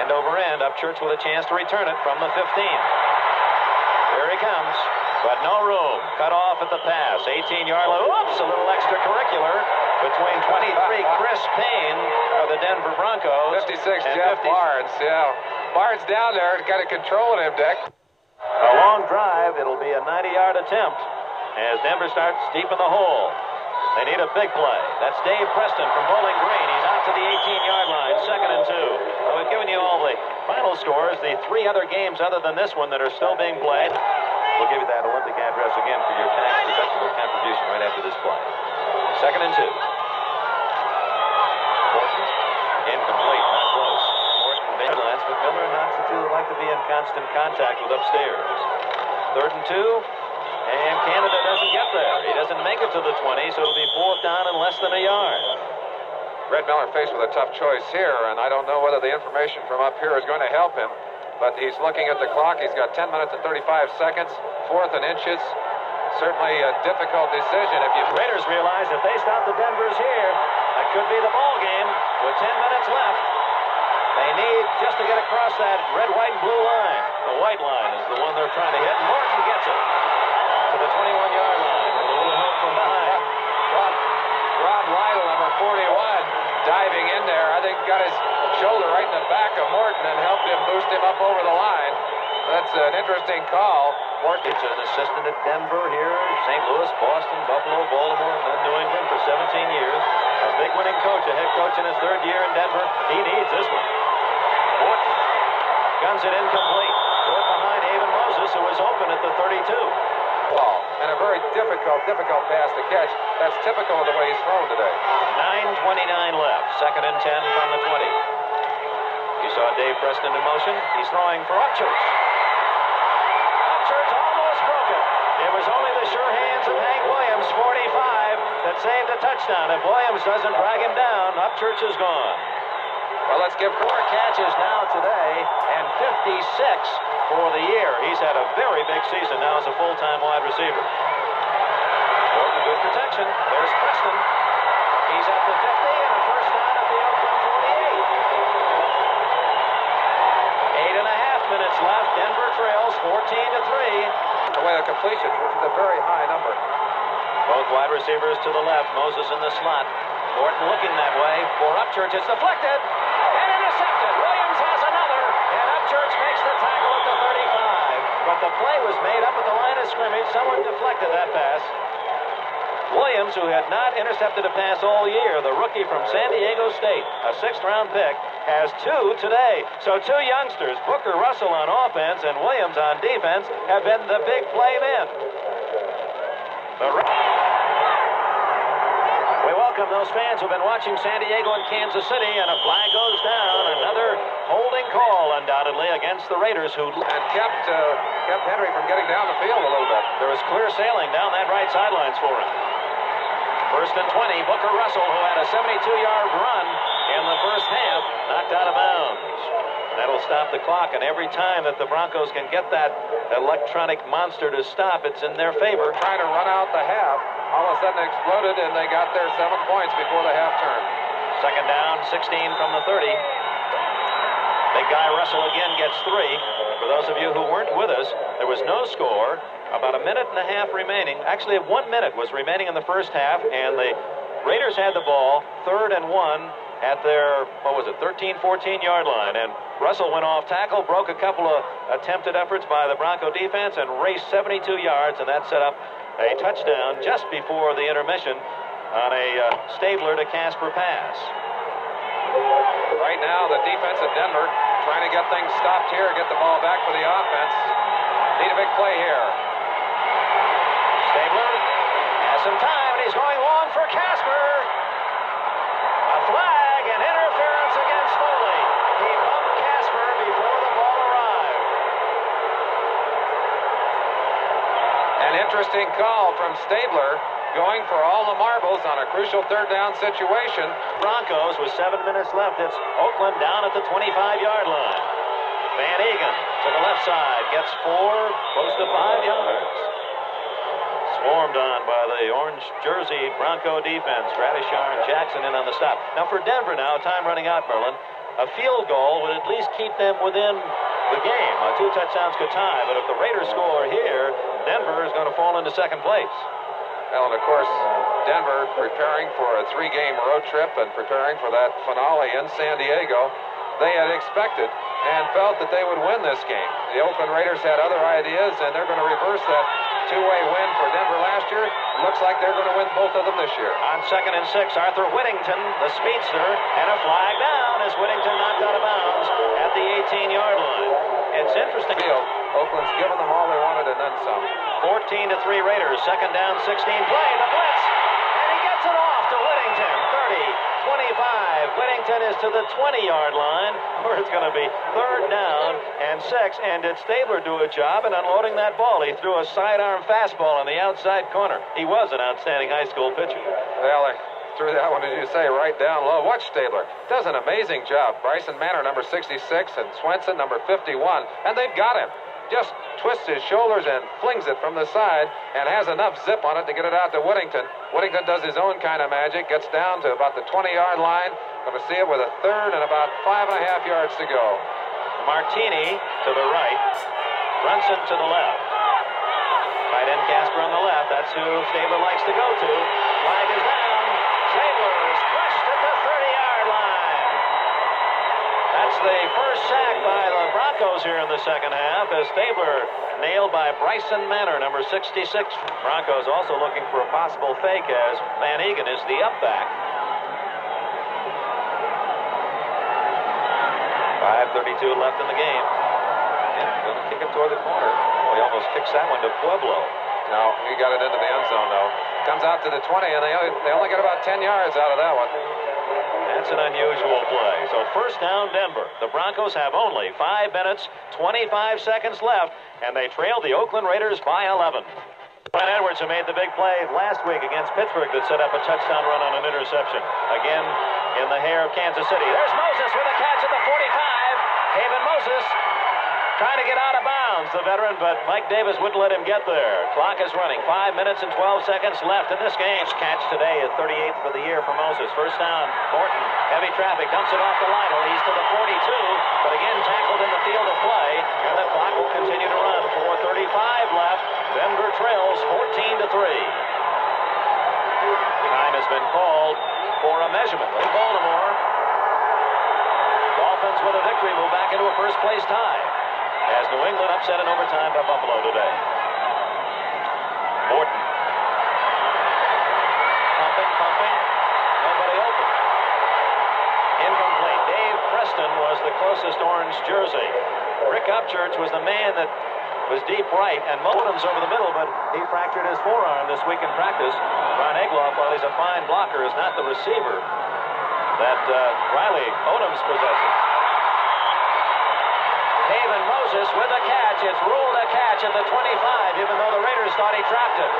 End over end, Upchurch with a chance to return it from the 15. Here he comes, but no room. Cut off at the pass. 18-yard line. Oops, a little extracurricular between 23 Chris Payne of the Denver Broncos. 56 Jeff Barnes, yeah. Barnes down there, kind of controlling him, Dick. A long drive. It'll be a 90-yard attempt as Denver starts deep in the hole. They need a big play. That's Dave Preston from Bowling Green. He's out to the 18-yard line, 2nd and 2. So we've given you all the final scores, the 3 other games other than this one that are still being played. We'll give you that Olympic address again for your tax-deductible contribution right after this play. 2nd and 2. Morton, incomplete, not close. Morton baselines, but Miller knocks the 2 that like to be in constant contact with upstairs. 3rd and 2. And Canada doesn't get there. He doesn't make it to the 20, so it'll be 4th down and less than a yard. Red Miller faced with a tough choice here, and I don't know whether the information from up here is going to help him, but he's looking at the clock. He's got 10 minutes and 35 seconds, 4th and inches. Certainly a difficult decision. If you Raiders realize if they stop the Denvers here, that could be the ball game with 10 minutes left. They need just to get across that red, white, and blue line. The white line is the one they're trying to hit. Morton gets it to the 21-yard line with a little help from behind. Rob Lytle, number 41, diving in there. I think got his shoulder right in the back of Morton and helped him boost him up over the line. That's an interesting call. Morton is an assistant at Denver here, St. Louis, Boston, Buffalo, Baltimore, and then New England for 17 years. A big winning coach, a head coach in his 3rd year in Denver. He needs this one. Morton guns it incomplete. Short behind Haven Moses, who was open at the 32. Ball. And a very difficult pass to catch. That's typical of the way he's thrown today. 9:29 left. 2nd and 10 from the 20. You saw Dave Preston in motion. He's throwing for Upchurch. Upchurch almost broke it. It was only the sure hands of Hank Williams, 45, that saved a touchdown. If Williams doesn't drag him down, Upchurch is gone. Well, let's give 4 catches now today and 56 for the year. He's had a very big season now as a full-time wide receiver. Morton, good protection. There's Preston. He's at the 50 and a first down at the Oakland 48. 8.5 minutes left. Denver trails 14-3. The way the completion, which is a very high number. Both wide receivers to the left. Moses in the slot. Morton looking that way for Upchurch. It's deflected and intercepted. Williams has another, and Upchurch makes the someone deflected that pass. Williams, who had not intercepted a pass all year, the rookie from San Diego State, a 6th-round pick, has 2 today. So 2 youngsters, Booker Russell on offense and Williams on defense, have been the big play men. We welcome those fans who've been watching San Diego and Kansas City, and a flag goes down. Another holding call, undoubtedly, against the Raiders, who kept Henry from getting down the field a little bit. There was clear sailing down that right sidelines for him. 1st and 20, Booker Russell, who had a 72-yard run in the first half, knocked out of bounds. That'll stop the clock, and every time that the Broncos can get that electronic monster to stop, it's in their favor. Trying to run out the half, all of a sudden exploded, and they got their 7 points before the half turn. 2nd down, 16 from the 30. Big guy Russell again gets 3. For those of you who weren't with us, there was no score. About a minute and a half remaining. Actually, 1 minute was remaining in the first half, and the Raiders had the ball, 3rd and 1 at their, 13-14-yard line. And Russell went off tackle, broke a couple of attempted efforts by the Bronco defense, and raced 72 yards, and that set up a touchdown just before the intermission on a Stabler to Casper pass. Right now, the defense of Denver trying to get things stopped here, get the ball back for the offense. Need a big play here. Stabler has some time, and he's going long for Casper. A flag and interference against Foley. He bumped Casper before the ball arrived. An interesting call from Stabler, going for all the marbles on a crucial 3rd down situation. Broncos with 7 minutes left. It's Oakland down at the 25-yard line. Van Egan to the left side gets 4, close to 5 yards. Swarmed on by the orange jersey Bronco defense. Radishar and Jackson in on the stop. Now for Denver now, time running out, Merlin. A field goal would at least keep them within the game. 2 touchdowns could tie, but if the Raiders score here, Denver is going to fall into 2nd place. Well, and of course, Denver preparing for a 3-game road trip and preparing for that finale in San Diego. They had expected and felt that they would win this game. The Oakland Raiders had other ideas, and they're going to reverse that 2-way win for Denver last year. It looks like they're going to win both of them this year. On 2nd and 6, Arthur Whittington, the speedster, and a flag down as Whittington knocked out of bounds at the 18-yard line. It's interesting. Oakland's given them all they wanted and then some. 14-3 Raiders, 2nd down, 16 play, the blitz, and he gets it off to Whittington. 30-25. Whittington is to the 20-yard line, where it's going to be 3rd down and 6. And did Stabler do a job in unloading that ball? He threw a sidearm fastball on the outside corner. He was an outstanding high school pitcher. Well, I threw that one, as you say, right down low. Watch Stabler. Does an amazing job. Bryson Manor, number 66, and Swenson, number 51. And they've got him. Just twists his shoulders and flings it from the side and has enough zip on it to get it out to Whittington. Whittington does his own kind of magic, gets down to about the 20-yard line. Going to see it with a 3rd and about 5.5 yards to go. Martini to the right, Brunson to the left. Tight end Casper on the left. That's who Stabler likes to go to. Flag is down. Stabler is crushed at the 30-yard line. That's the first sack by the Broncos here in the 2nd half, as Stabler nailed by Bryson Manor, number 66. Broncos also looking for a possible fake, as Van Egan is the up back. 5:32 left in the game. And going to kick it toward the corner. Oh, he almost kicks that one to Pueblo. No, he got it into the end zone, though. Comes out to the 20, and they only get about 10 yards out of that one. That's an unusual play. So 1st down, Denver. The Broncos have only 5 minutes, 25 seconds left, and they trail the Oakland Raiders by 11. Brent Edwards, who made the big play last week against Pittsburgh that set up a touchdown run on an interception. Again, in the hair of Kansas City. There's Moses with a catch at the 45. Haven Moses trying to get out of bounds, the veteran, but Mike Davis wouldn't let him get there. Clock is running. 5 minutes and 12 seconds left in this game. Catch today at 38th for the year for Moses. 1st down, Morton. Heavy traffic, dumps it off the line. He's to the 42, but again tackled in the field of play, and the clock will continue to run. 4:35 left. Denver trails 14-3. Time has been called for a measurement in Baltimore. Dolphins with a victory move back into a first-place tie, as New England upset in overtime by Buffalo today. Morton. Pumping. Nobody open. Incomplete. Dave Preston was the closest orange jersey. Rick Upchurch was the man that was deep right, and Odoms over the middle, but he fractured his forearm this week in practice. Ron Egloff, while he's a fine blocker, is not the receiver that Riley Odoms possesses. Haven Moses with a catch. It's ruled a catch at the 25, even though the Raiders thought he trapped it.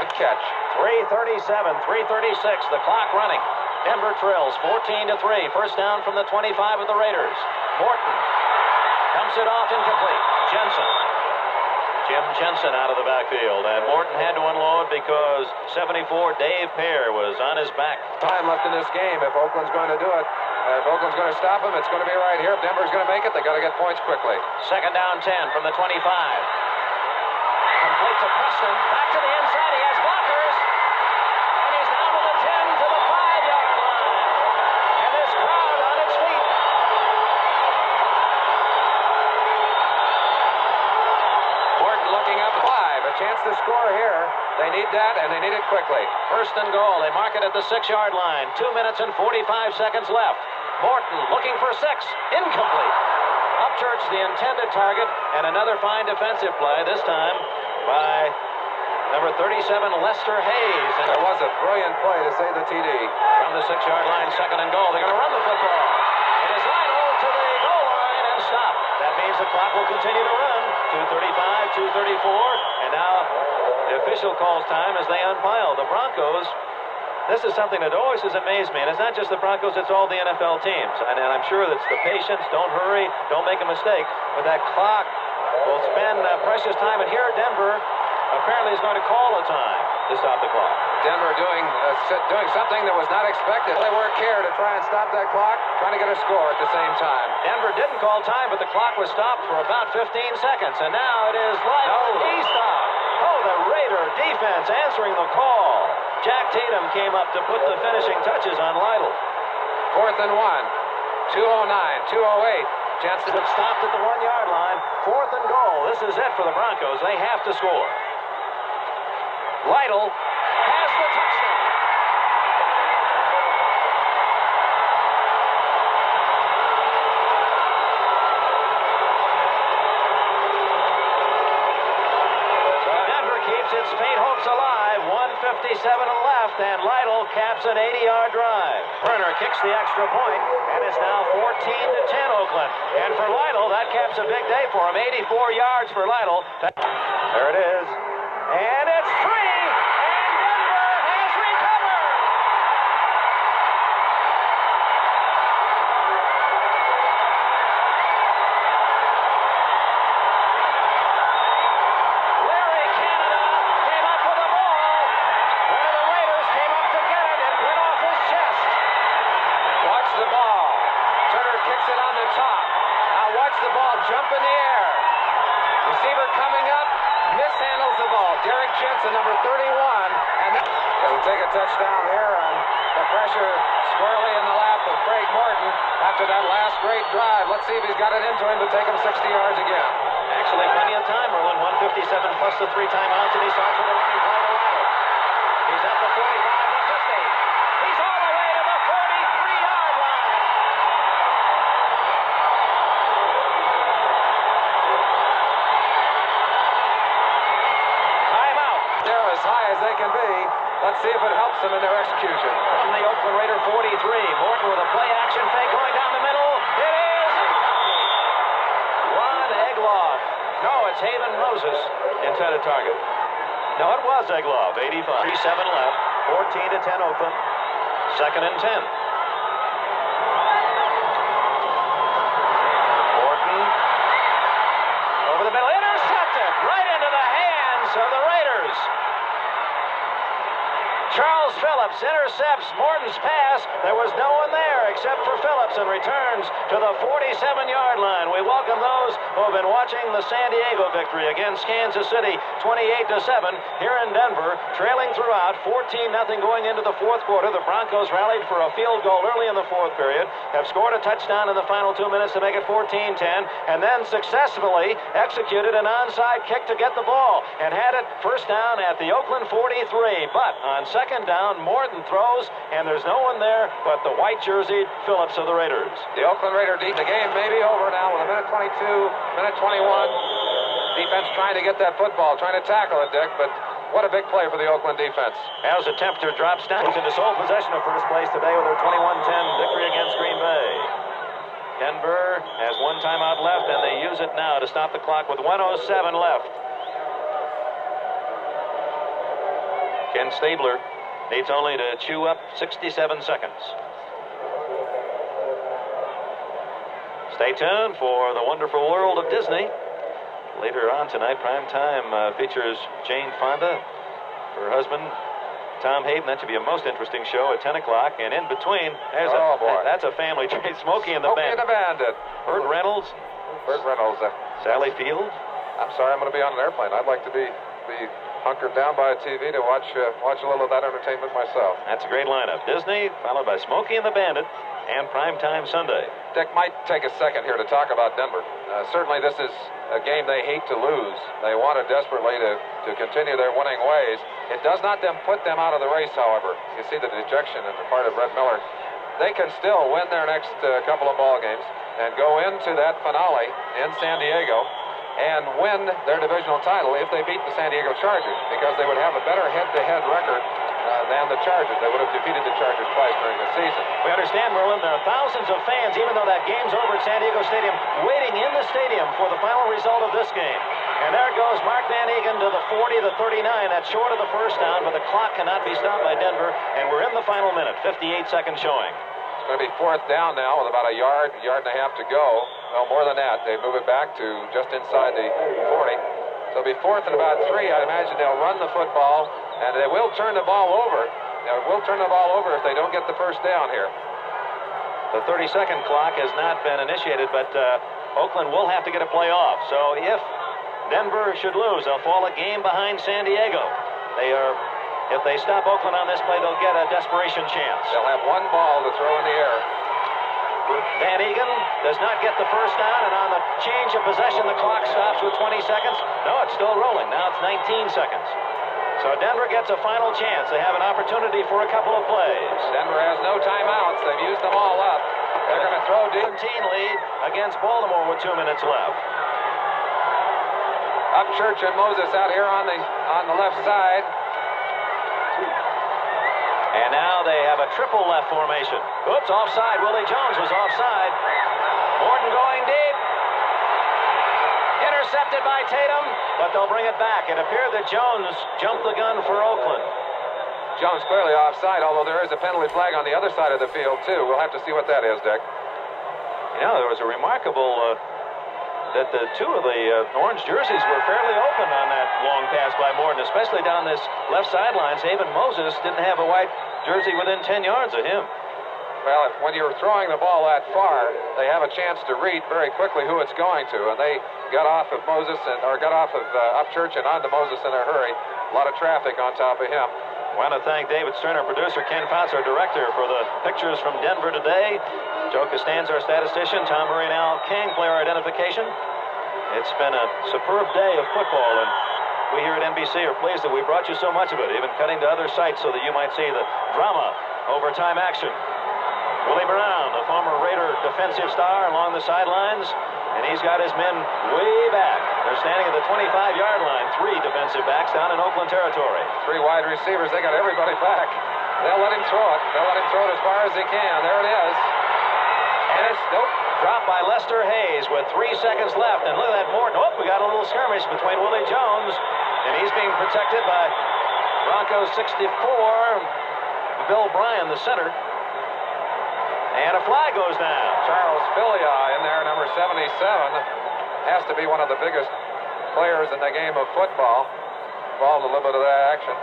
Good catch. 3:37, 3:36, the clock running. Denver trails 14-3. First down from the 25 of the Raiders. Morton dumps it off incomplete. Jim Jensen out of the backfield, and Morton had to unload because 74 Dave Pear was on his back. Time left in this game if Oakland's going to do it. If Oakland's going to stop him, it's going to be right here. If Denver's going to make it, they got to get points quickly. Second down 10 from the 25. Complete to Preston. Back to the inside. He has blockers. And he's down to the 10 to the 5-yard line. And this crowd on its feet. Morton looking up 5. A chance to score here. They need that, and they need it quickly. First and goal. They mark it at the 6-yard line. 2 minutes and 45 seconds left. Morton looking for 6. Incomplete. Upchurch the intended target, and another fine defensive play, this time by number 37, Lester Hayes. And that was a brilliant play to save the TD. From the 6-yard line, second and goal. They're going to run the football. It is Lionel to the goal line and stop. That means the clock will continue to run. 2:35, 2:34, and now the official calls time as they unpile. The Broncos, this is something that always has amazed me, and it's not just the Broncos, it's all the NFL teams. And I'm sure that's the patience, don't hurry, don't make a mistake. But that clock will spend precious time, and here Denver apparently is going to call a time to stop the clock. Denver doing something that was not expected. They work here to try and stop that clock, trying to get a score at the same time. Denver didn't call time, but the clock was stopped for about 15 seconds, and now it is Lionel. He stopped. Oh, the Raider defense answering the call. Jack Tatum came up to put the finishing touches on Lytle. 4th and 1. 2:09, 2:08. Chance to have stopped at the 1-yard line. 4th and goal. This is it for the Broncos. They have to score. Lytle has the touchdown. So Denver keeps its faint hopes alive. 1:57 left, and Lytle caps an 80-yard drive. Turner kicks the extra point, and it's now 14-10 Oakland. And for Lytle, that caps a big day for him. 84 yards for Lytle. There it is. And it's 3, and Denver has recovered. Larry Canada came up with the ball. One of the Raiders came up to get it. It went off his chest. Watch the ball. Turner kicks it on the top. Now watch the ball jump in the air. Receiver coming up. Mishandles the ball. Derek Jensen, number 31, and they'll take a touchdown here on the pressure squarely in the lap of Craig Morton after that last great drive. Let's see if he's got it into him to take him 60 yards again. Actually, plenty of time, Merlin. 1:57 plus the 3 timeouts, and he starts with a running play to Lytle. He's at the 45, the 50. He's all the way to the 43-yard line. They're as high as they can be. Let's see if it helps them in their execution. From the Oakland Raider 43, Morton with a play-action fake going down the middle. It is Ron Egloff. No, it's Haven Moses, intended target. No, it was Egloff. 85. 3:7 left. 14-10 Oakland. Second and 10. Morton over the middle, intercepted right into the hands of the Raiders. Charles Phillips intercepts Morton's pass. There was no one there except for Phillips, and returns to the 47-yard line. We welcome those who have been watching the San Diego victory against Kansas City, 28-7 here in Denver, trailing throughout, 14-0 going into the fourth quarter. The Broncos rallied for a field goal early in the fourth period, have scored a touchdown in the final 2 minutes to make it 14-10, and then successfully executed an onside kick to get the ball and had it first down at the Oakland 43. But on second down, Morton throws, and there's no one there but the white-jerseyed Phillips of the Raiders. The Oakland Raider the game may be over now with a minute 22, minute 21. Defense trying to get that football, trying to tackle it, Dick, but what a big play for the Oakland defense. As the Tempter drops down into sole possession of first place today with their 21-10 victory against Green Bay. Denver has one timeout left, and they use it now to stop the clock with 1:07 left. Ken Stabler needs only to chew up 67 seconds. Stay tuned for the wonderful world of Disney. Later on tonight, prime time features Jane Fonda, her husband, Tom Hayden. That should be a most interesting show at 10 o'clock. And in between, that's a family trade. Smokey and the Bandit. Burt Reynolds. Sally Field. I'm sorry, I'm going to be on an airplane. I'd like to be hunkered down by a TV to watch a little of that entertainment myself. That's a great lineup. Disney, followed by Smokey and the Bandit, and Primetime Sunday. Dick, might take a second here to talk about Denver. Certainly this is a game they hate to lose. They wanted desperately to continue their winning ways. It does not put them out of the race, however. You see the dejection on the part of Red Miller. They can still win their next couple of ball games and go into that finale in San Diego and win their divisional title if they beat the San Diego Chargers, because they would have a better head-to-head record than the Chargers. They would have defeated the Chargers twice during the season. We understand, Merlin, there are thousands of fans, even though that game's over at San Diego Stadium, waiting in the stadium for the final result of this game. And there goes Mark Van Eegen to the 40, the 39. That's short of the first down, but the clock cannot be stopped by Denver, and we're in the final minute, 58-second showing. It's going to be fourth down now with about a yard and a half to go. Well, more than that. They move it back to just inside the 40. So it'll be fourth and about 3. I imagine they'll run the football, and they will turn the ball over. They will turn the ball over if they don't get the first down here. The 30-second clock has not been initiated, but Oakland will have to get a play off. So if Denver should lose, they'll fall a game behind San Diego. If they stop Oakland on this play, they'll get a desperation chance. They'll have one ball to throw in the air. Van Eegen does not get the first down, and on the change of possession, the clock stops with 20 seconds. No, it's still rolling. Now it's 19 seconds. So Denver gets a final chance. They have an opportunity for a couple of plays. Denver has no timeouts. They've used them all up. They're going to throw deep. 17 lead against Baltimore with 2 minutes left. Upchurch and Moses out here on the left side. And now they have a triple left formation. Oops, offside. Willie Jones was offside. Morton going deep. Intercepted by Tatum, but they'll bring it back. It appeared that Jones jumped the gun for Oakland. Jones clearly offside, although there is a penalty flag on the other side of the field, too. We'll have to see what that is, Dick. You know, there was a remarkable... that the two of the orange jerseys were fairly open on that long pass by Morton, especially down this left sideline. Even Moses didn't have a white jersey within 10 yards of him. Well, when you're throwing the ball that far, they have a chance to read very quickly who it's going to, and they got off of Upchurch and onto Moses in a hurry. A lot of traffic on top of him. I want to thank David Stern, our producer, Ken Potts, our director, for the pictures from Denver today. Joe Costanza, our statistician, Tom Murray and Al King, player identification. It's been a superb day of football, and we here at NBC are pleased that we brought you so much of it, even cutting to other sites so that you might see the drama, overtime action. Willie Brown, the former Raider defensive star, along the sidelines, and he's got his men way back. They're standing at the 25-yard line, 3 defensive backs down in Oakland territory. 3 wide receivers, they got everybody back. They'll let him throw it. They'll let him throw it as far as he can. There it is. And it's dropped by Lester Hayes with 3 seconds left. And look at that, Morton. Oh, we got a little skirmish between Willie Jones, and he's being protected by Broncos 64, Bill Bryan, the center. And a flag goes down. Charles Filia in there, number 77. Has to be one of the biggest players in the game of football. Involved a little bit of that action.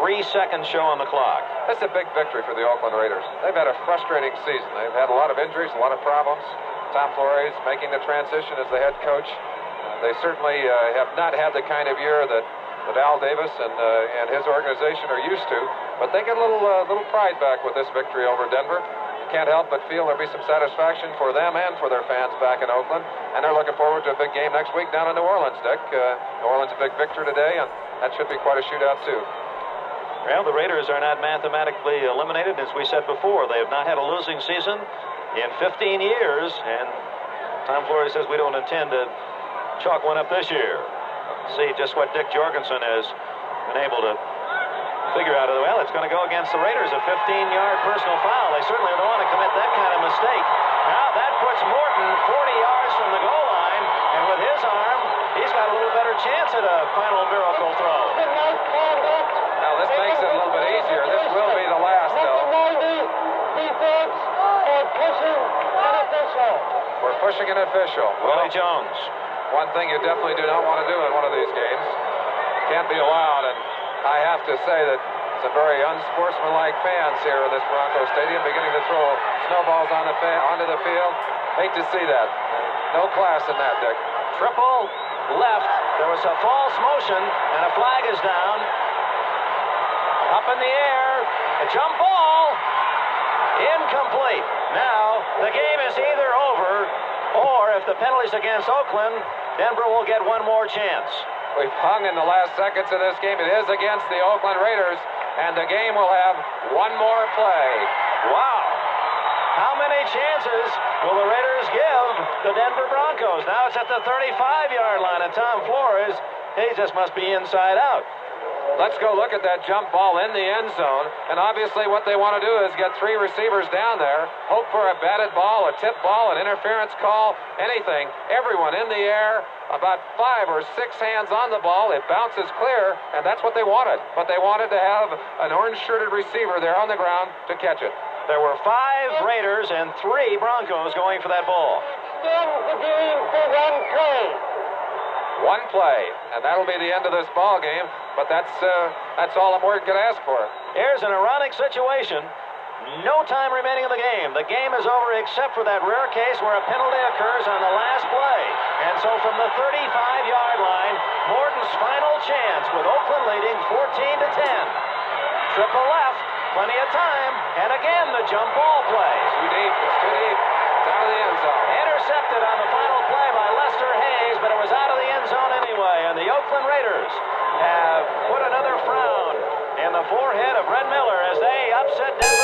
3 seconds show on the clock. That's a big victory for the Oakland Raiders. They've had a frustrating season. They've had a lot of injuries, a lot of problems. Tom Flores making the transition as the head coach. They certainly have not had the kind of year that Al Davis and his organization are used to. But they get a little pride back with this victory over Denver. Can't help but feel there'll be some satisfaction for them and for their fans back in Oakland. And they're looking forward to a big game next week down in New Orleans, Dick. New Orleans a big victor today, and that should be quite a shootout, too. Well, the Raiders are not mathematically eliminated. As we said before, they have not had a losing season in 15 years. And Tom Flores says we don't intend to chalk one up this year. See just what Dick Jorgensen has been able to figure out. Well, it's going to go against the Raiders, a 15-yard personal foul. They certainly don't want to commit that kind of mistake. Now that puts Morton 40 yards from the goal line, and with his arm, he's got a little better chance at a final miracle throw. Now this makes it a little bit easier. This will be the last, though. We're pushing an official. Willie Jones. One thing you definitely do not want to do in one of these games. Can't be allowed, and I have to say that some very unsportsmanlike fans here in this Broncos Stadium beginning to throw snowballs onto the field. Hate to see that. No class in that, Dick. Triple left. There was a false motion, and a flag is down. Up in the air. A jump ball. Incomplete. Now, the game is either over, or if the penalty's against Oakland, Denver will get one more chance. We've hung in the last seconds of this game. It is against the Oakland Raiders, and the game will have one more play. Wow. How many chances will the Raiders give the Denver Broncos? Now it's at the 35-yard line, and Tom Flores, he just must be inside out. Let's go look at that jump ball in the end zone, and obviously what they want to do is get 3 receivers down there, hope for a batted ball, a tip ball, an interference call, anything. Everyone in the air, about 5 or 6 hands on the ball. It bounces clear, and that's what they wanted. But they wanted to have an orange-shirted receiver there on the ground to catch it. There were 5 Raiders and 3 Broncos going for that ball. The game for one play. One play, and that'll be the end of this ball game. But that's all a word could ask for. Here's an ironic situation. No time remaining in the game. The game is over except for that rare case where a penalty occurs on the last play. And so from the 35-yard line, Morton's final chance with Oakland leading 14-10. Triple left, plenty of time, and again the jump ball play. Too deep, it's too deep. It's out of the end zone. Intercepted on the final play by Lester Hayes, but it was out of the end zone anyway. And the Oakland Raiders have put another frown in the forehead of Red Miller as they upset Denver.